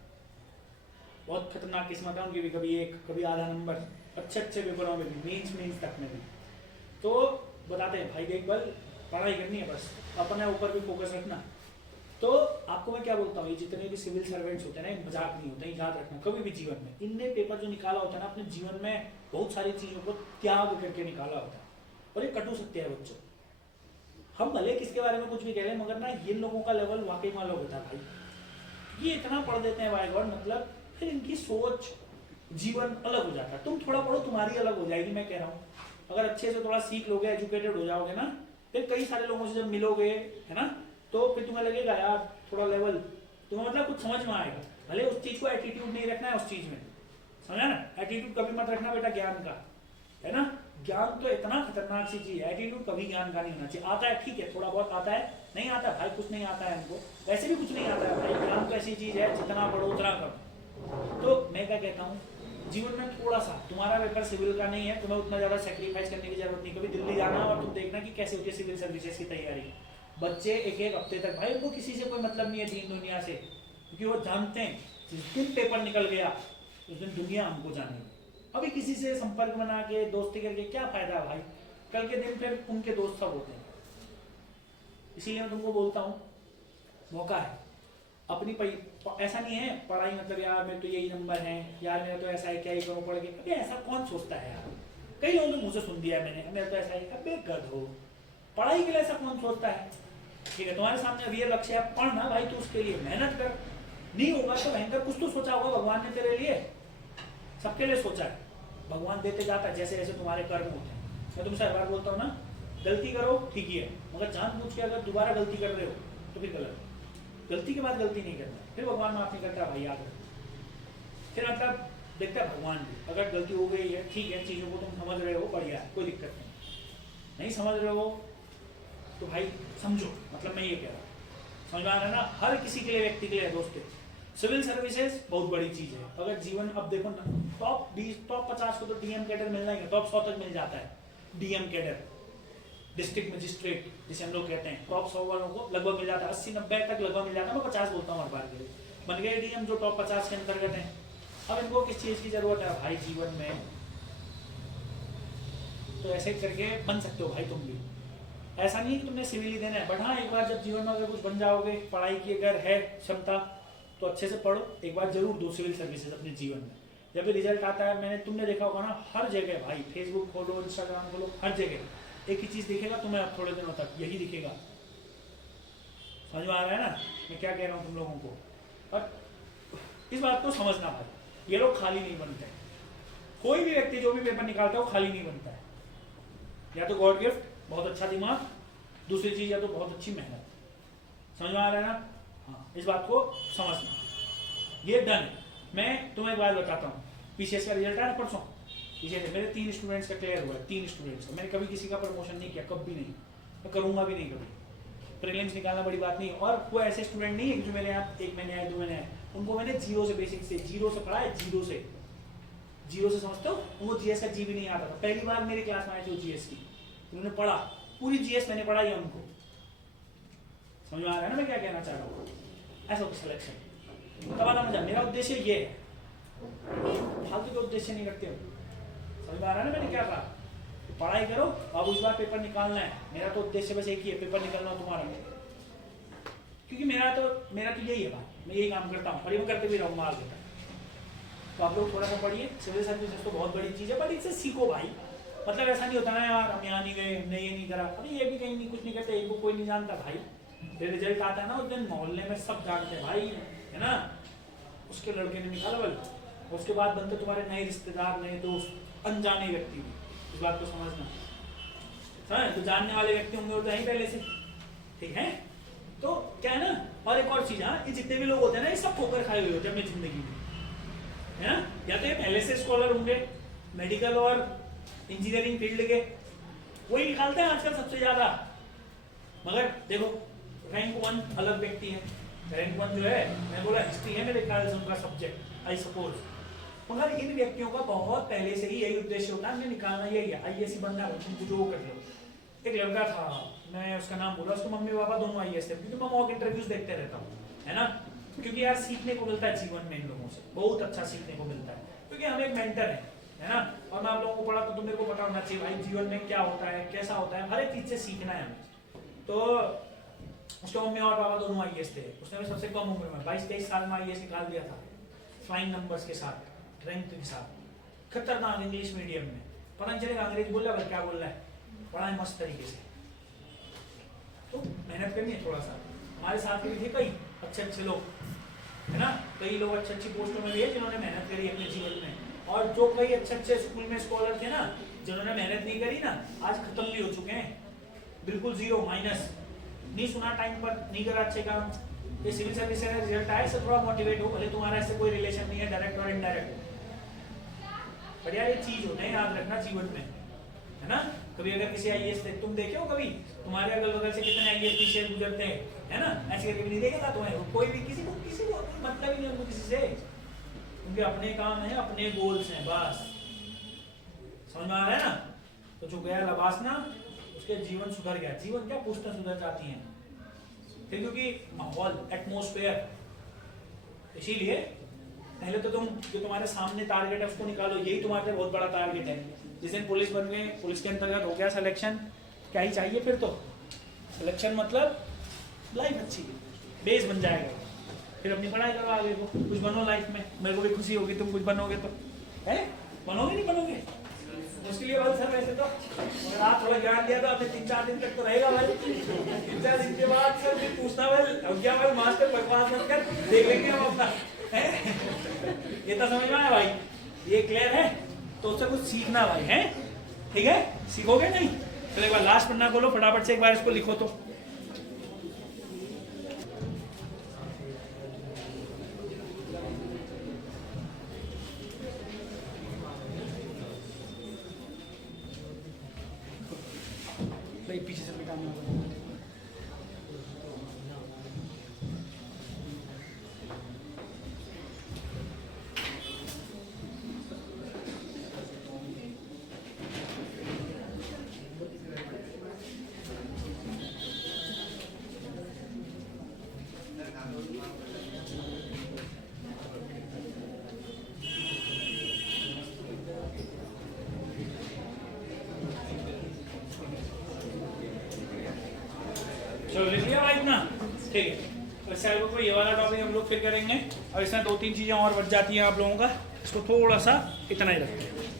बहुत खतरनाक किस्मत है उनकी भी, कभी एक कभी आधा नंबर, अच्छे पेपरों में भी, मेंस तक में भी। तो बताते हैं भाई देख बल पढ़ाई करनी है, बस अपने ऊपर भी फोकस रखना। तो आपको मैं क्या बोलता हूँ, ये जितने भी सिविल सर्वेंट्स होते हैं ना, मजाक नहीं होते, याद रखना कभी भी जीवन में। इनने पेपर जो निकाला होता है ना, अपने जीवन में बहुत सारी चीज़ों को त्याग करके निकाला होता है, और ये कटु सत्य है बच्चों। हम भले किसके बारे में कुछ भी कह रहे हैं, मगर ना ये लोगों का लेवल वाकई मालूम होता है भाई, ये इतना पढ़ देते हैं बाय गॉड, मतलब फिर इनकी सोच जीवन अलग हो जाता है। तुम थोड़ा पढ़ो, तुम्हारी अलग हो जाएगी, मैं कह रहा हूँ। अगर अच्छे से थोड़ा सीख लोगे, एजुकेटेड हो जाओगे ना, फिर कई सारे लोगों से जब मिलोगे, है ना, तो फिर तुम्हें लगेगा यार थोड़ा लेवल, तुम्हें मतलब कुछ समझ में आएगा। भले उस चीज को एटीट्यूड नहीं रखना है उस चीज में, समझा ना, एटीट्यूड कभी मत रखना बेटा ज्ञान का, है ना। ज्ञान तो इतना खतरनाक सी चीज है, एटीट्यूड कभी ज्ञान का नहीं होना चाहिए। आता है ठीक है, थोड़ा बहुत आता है, नहीं आता भाई कुछ नहीं आता है हमको, वैसे भी कुछ नहीं आता है भाई। ज्ञान तो ऐसी चीज है जितना पढ़ो उतना कम। तो मैं क्या कहता हूँ, जीवन में थोड़ा सा, तुम्हारा पेपर सिविल का नहीं है, तुम्हें उतना ज्यादा सेक्रीफाइस करने की जरूरत नहीं। कभी दिल्ली जाना और तुम देखना कि कैसे होती है सिविल सर्विसेज की तैयारी। बच्चे एक एक हफ्ते तक, भाई उनको किसी से कोई मतलब नहीं है दीन दुनिया से, क्योंकि वो जानते हैं जिस दिन पेपर निकल गया उस दिन दुनिया हमको जानेगी। अभी किसी से संपर्क बना के दोस्ती करके क्या फायदा है भाई, कल के दिन फिर उनके दोस्त सब होते हैं। इसीलिए मैं तुमको बोलता हूँ, मौका है अपनी ऐसा नहीं है पढ़ाई मतलब यार मेरे तो यही नंबर है, यार मेरा तो ऐसा है, क्या ही करूँ पढ़ के। अभी ऐसा कौन सोचता है यार, कई लोगों ने मुझसे सुन दिया है मैंने, मेरा तो ऐसा है। अबे गधो, पढ़ाई के लिए ऐसा कौन सोचता है। ठीक है, तुम्हारे सामने अभी ये लक्ष्य है, पढ़ना भाई, तो उसके लिए मेहनत कर। नहीं होगा तो भयंकर कुछ तो सोचा होगा भगवान ने तेरे लिए, सबके लिए सोचा है। भगवान देते जाता है जैसे जैसे तुम्हारे कर्म होते हैं। मैं तुमसे हर बार बोलता हूँ ना, गलती करो ठीक ही है, मगर जानबूझ के अगर दोबारा गलती कर रहे हो तो फिर गलत। गलती के बाद गलती नहीं करना, फिर भगवान माफ नहीं करता भाई, याद रखो। फिर मतलब देखता है भगवान भी, अगर गलती हो गई है ठीक है, चीज़ों को तुम समझ रहे हो, बढ़िया है, कोई दिक्कत नहीं समझ रहे हो तो भाई समझो, मतलब मैं ये कह रहा हूँ, समझ में आ रहा है ना। हर किसी के लिए, व्यक्ति के लिए दोस्तों, सिविल सर्विसेज बहुत बड़ी चीज है। अगर जीवन, अब देखो ना, टॉप 50 को तो डीएम कैडर मिलना ही है, टॉप 100 तक मिल जाता है डीएम कैडर, डिस्ट्रिक्ट मजिस्ट्रेट जिसे हम लोग कहते हैं। टॉप 100 वालों को लगभग मिल जाता है, 80-90 तक लगभग मिल जाता है। मैं 50 बोलता हूँ हर बार के लिए, बन गए डीएम जो टॉप 50 के अंतर्गत है। अब इनको किस चीज की जरूरत है भाई जीवन में, तो ऐसे करके बन सकते हो भाई तुम भी। ऐसा नहीं है कि तुमने सिविल ही देना है, बट हाँ एक बार जब जीवन में अगर कुछ बन जाओगे, पढ़ाई की अगर है क्षमता, तो अच्छे से पढ़ो, एक बार जरूर दो सिविल सर्विसेज अपने जीवन में। जब भी रिजल्ट आता है, तुमने देखा होगा ना, हर जगह भाई, फेसबुक खोलो, इंस्टाग्राम खोलो, हर जगह एक ही चीज दिखेगा तुम्हें, अब थोड़े दिनों तक यही दिखेगा। समझ में आ रहा है ना मैं क्या कह रहा हूँ तुम लोगों को। और इस बात को समझना भाई, ये लोग खाली नहीं बनते। कोई भी व्यक्ति जो भी पेपर निकालता है वो खाली नहीं बनता है। या तो गॉड गिफ्ट, बहुत अच्छा दिमाग, दूसरी चीज या तो बहुत अच्छी मेहनत। समझ में आ रहा है ना। हाँ, इस बात को समझना, ये डन। मैं तुम्हें एक बात बताता हूँ, पीसीएस का रिजल्ट आया परसों, पीसीएस मेरे 3 स्टूडेंट्स का क्लियर हुआ है, 3 स्टूडेंट्स का। मैंने कभी किसी का प्रमोशन नहीं किया, कभी नहीं, मैं करूंगा भी नहीं कभी। प्रीलिम्स निकालना बड़ी बात नहीं, और वो ऐसे स्टूडेंट नहीं है जो मेरे यहाँ 1 महीने आए 2 महीने आए, उनको मैंने जीरो से, बेसिक से, जीरो से पढ़ा है, जीरो से समझते हो। उनको जीएस का जी भी नहीं आता था, पहली बार मेरी क्लास में आए थे जीएस की, उन्होंने पढ़ा, पूरी जीएस मैंने पढ़ाई है उनको। समझ में आ रहा है ना मैं क्या कहना चाह रहा हूँ। ऐसा कुछ सिलेक्शन तब आता मजा। मेरा उद्देश्य ये है, फालतू का उद्देश्य नहीं रखते हो। समझ में आ रहा है ना मैंने क्या कहा, पढ़ाई करो, अब उस बार पेपर निकालना है। मेरा तो उद्देश्य बस एक ही है, पेपर निकलना हो तुम्हारा, क्योंकि मेरा तो यही है भाई, मैं यही काम करता हूँ और ये करते भी रहूँगा आगे तक। तो आप लोग थोड़ा सा पढ़िए, सिविल सर्विसेज तो बहुत बड़ी चीज़ है, बट इससे सीखो भाई। मतलब ऐसा नहीं होता ना यार हम यहाँ नहीं गए, हमने ये नहीं करा, अभी ये भी कहीं नहीं, कुछ नहीं करते, इनको कोई नहीं जानता भाई। फिर रिजल्ट आता है ना उस दिन, मोहल्ले में सब जानते हैं भाई, है ना, उसके लड़के ने निकाला बल, उसके बाद बनते तुम्हारे नए रिश्तेदार, नए दोस्त, अनजाने व्यक्ति भी। इस बात को समझना, समझ तो जानने वाले व्यक्ति होंगे वो तो यहीं पहले से, ठीक है। तो क्या है ना, और एक और चीज, हाँ, ये जितने भी लोग होते हैं ना, ये सब ठोकर खाए हुए होते हैं अपनी जिंदगी में, है ना। या तो ये पहले से स्कॉलर होंगे, मेडिकल और इंजीनियरिंग फील्ड के, वही निकालते हैं आजकल सबसे ज्यादा। मगर देखो रैंक 1 अलग व्यक्ति है, रैंक 1 जो है, मैं बोला हिस्ट्री है मेरे ख्याल से उनका सब्जेक्ट, आई सपोज। मगर इन व्यक्तियों का बहुत पहले से ही यही उद्देश्य होता है, हमें निकालना यही है, आईएएस बनना है, तुम जो कर लो। एक लड़का था, मैं उसका नाम बोला, उसके मम्मी पापा दोनों आईएएस थे, क्योंकि मैं मॉक इंटरव्यूज देखते रहता हूँ, है ना। क्योंकि यार सीखने को मिलता है जीवन में, इन लोगों से बहुत अच्छा सीखने को मिलता है, क्योंकि हम एक मेंटर है ना। और मैं आप लोगों को पढ़ा तो मेरे को पता होना चाहिए भाई जीवन में क्या होता है, कैसा होता है, हर एक चीज से सीखना है हमें। तो उसके मम्मी और पापा दोनों आईएएस थे। उसने सबसे कम उम्र में 22-23 साल में आईएएस निकाल दिया था, फ्लाइंग नंबर्स के साथ, रैंक के साथ, खतरनाक इंग्लिश मीडियम में। पता नहीं चलेगा अंग्रेजी बोल रहा है क्या बोल रहा है, पढ़ा है मस्त तरीके से। तो मेहनत करनी है थोड़ा सा। हमारे साथ भी थे कई अच्छे लोग, है ना, कई लोग अच्छी पोस्टों में भी है जिन्होंने मेहनत करी अपने जीवन में, और जो कई अच्छे स्कूल में स्कॉलर थे ना, जिन्होंने मेहनत नहीं करी ना, आज खत्म भी हो चुके हैं, बिल्कुल जीरो माइनस, नहीं सुना टाइम पर, नहीं करा अच्छे काम। ये सिविल सर्विस का रिजल्ट आया, इससे थोड़ा मोटिवेट हो, भले तुम्हारा इससे कोई रिलेशन नहीं है डायरेक्ट और इनडायरेक्ट, बढ़िया ये चीज होता है, याद रखना जीवन में, है ना। कभी अगर किसी आईएएस तुम देखे हो कभी तुम्हारे अगल बगल से कितने आईएएस पीसीएस गुजरते हैं, है ना, ऐसे करके भी नहीं देखा था तुम्हें, कोई भी किसी को मतलब ही नहीं उनको किसी से, उनके अपने काम है, अपने गोल्स हैं, बस समझ में आ रहा है ना। तो जो गया लबासना, उसके जीवन सुधर गया, जीवन क्या पुष्ट सुधर जाती हैं, फिर क्योंकि माहौल एटमॉस्फेयर। इसीलिए पहले तो तुम जो तुम्हारे सामने टारगेट है उसको निकालो, यही तुम्हारे लिए बहुत बड़ा टारगेट है। जिस दिन पुलिस बन गए, पुलिस के अंतर्गत हो गया सिलेक्शन, क्या ही चाहिए फिर, तो सिलेक्शन मतलब लाइफ अच्छी बेस बन जाएगा, फिर अपनी पढ़ाई करो आगे को, कुछ बनो लाइफ में। मेरे को भी खुशी होगी तुम कुछ बनोगे तो, है बनोगे नहीं बनोगे मुश्किल बात सर। वैसे तो अगर आप थोड़ा ज्ञान दिया तो आपने 3-4 दिन तक तो रहेगा भाई, 3-4 दिन के बाद सर फिर पूछना भाई क्या भाई मास्टर बकवास मत कर, देख लेंगे हम अपना, है ये तो समझ में आया भाई, ये क्लियर है। तो उससे कुछ सीखना भाई, है ठीक है, सीखोगे नहीं। चलो एक बार लास्ट पन्ना खोलो फटाफट से, एक बार इसको लिखो तो। पीछे से काम ना चलो लिख लिया भाई इतना, ठीक है। तो इससे आगे को ये वाला टॉपिक हम लोग फिर करेंगे, और इसमें 2-3 चीज़ें और बच जाती हैं आप लोगों का, इसको थोड़ा सा इतना ही रखते हैं।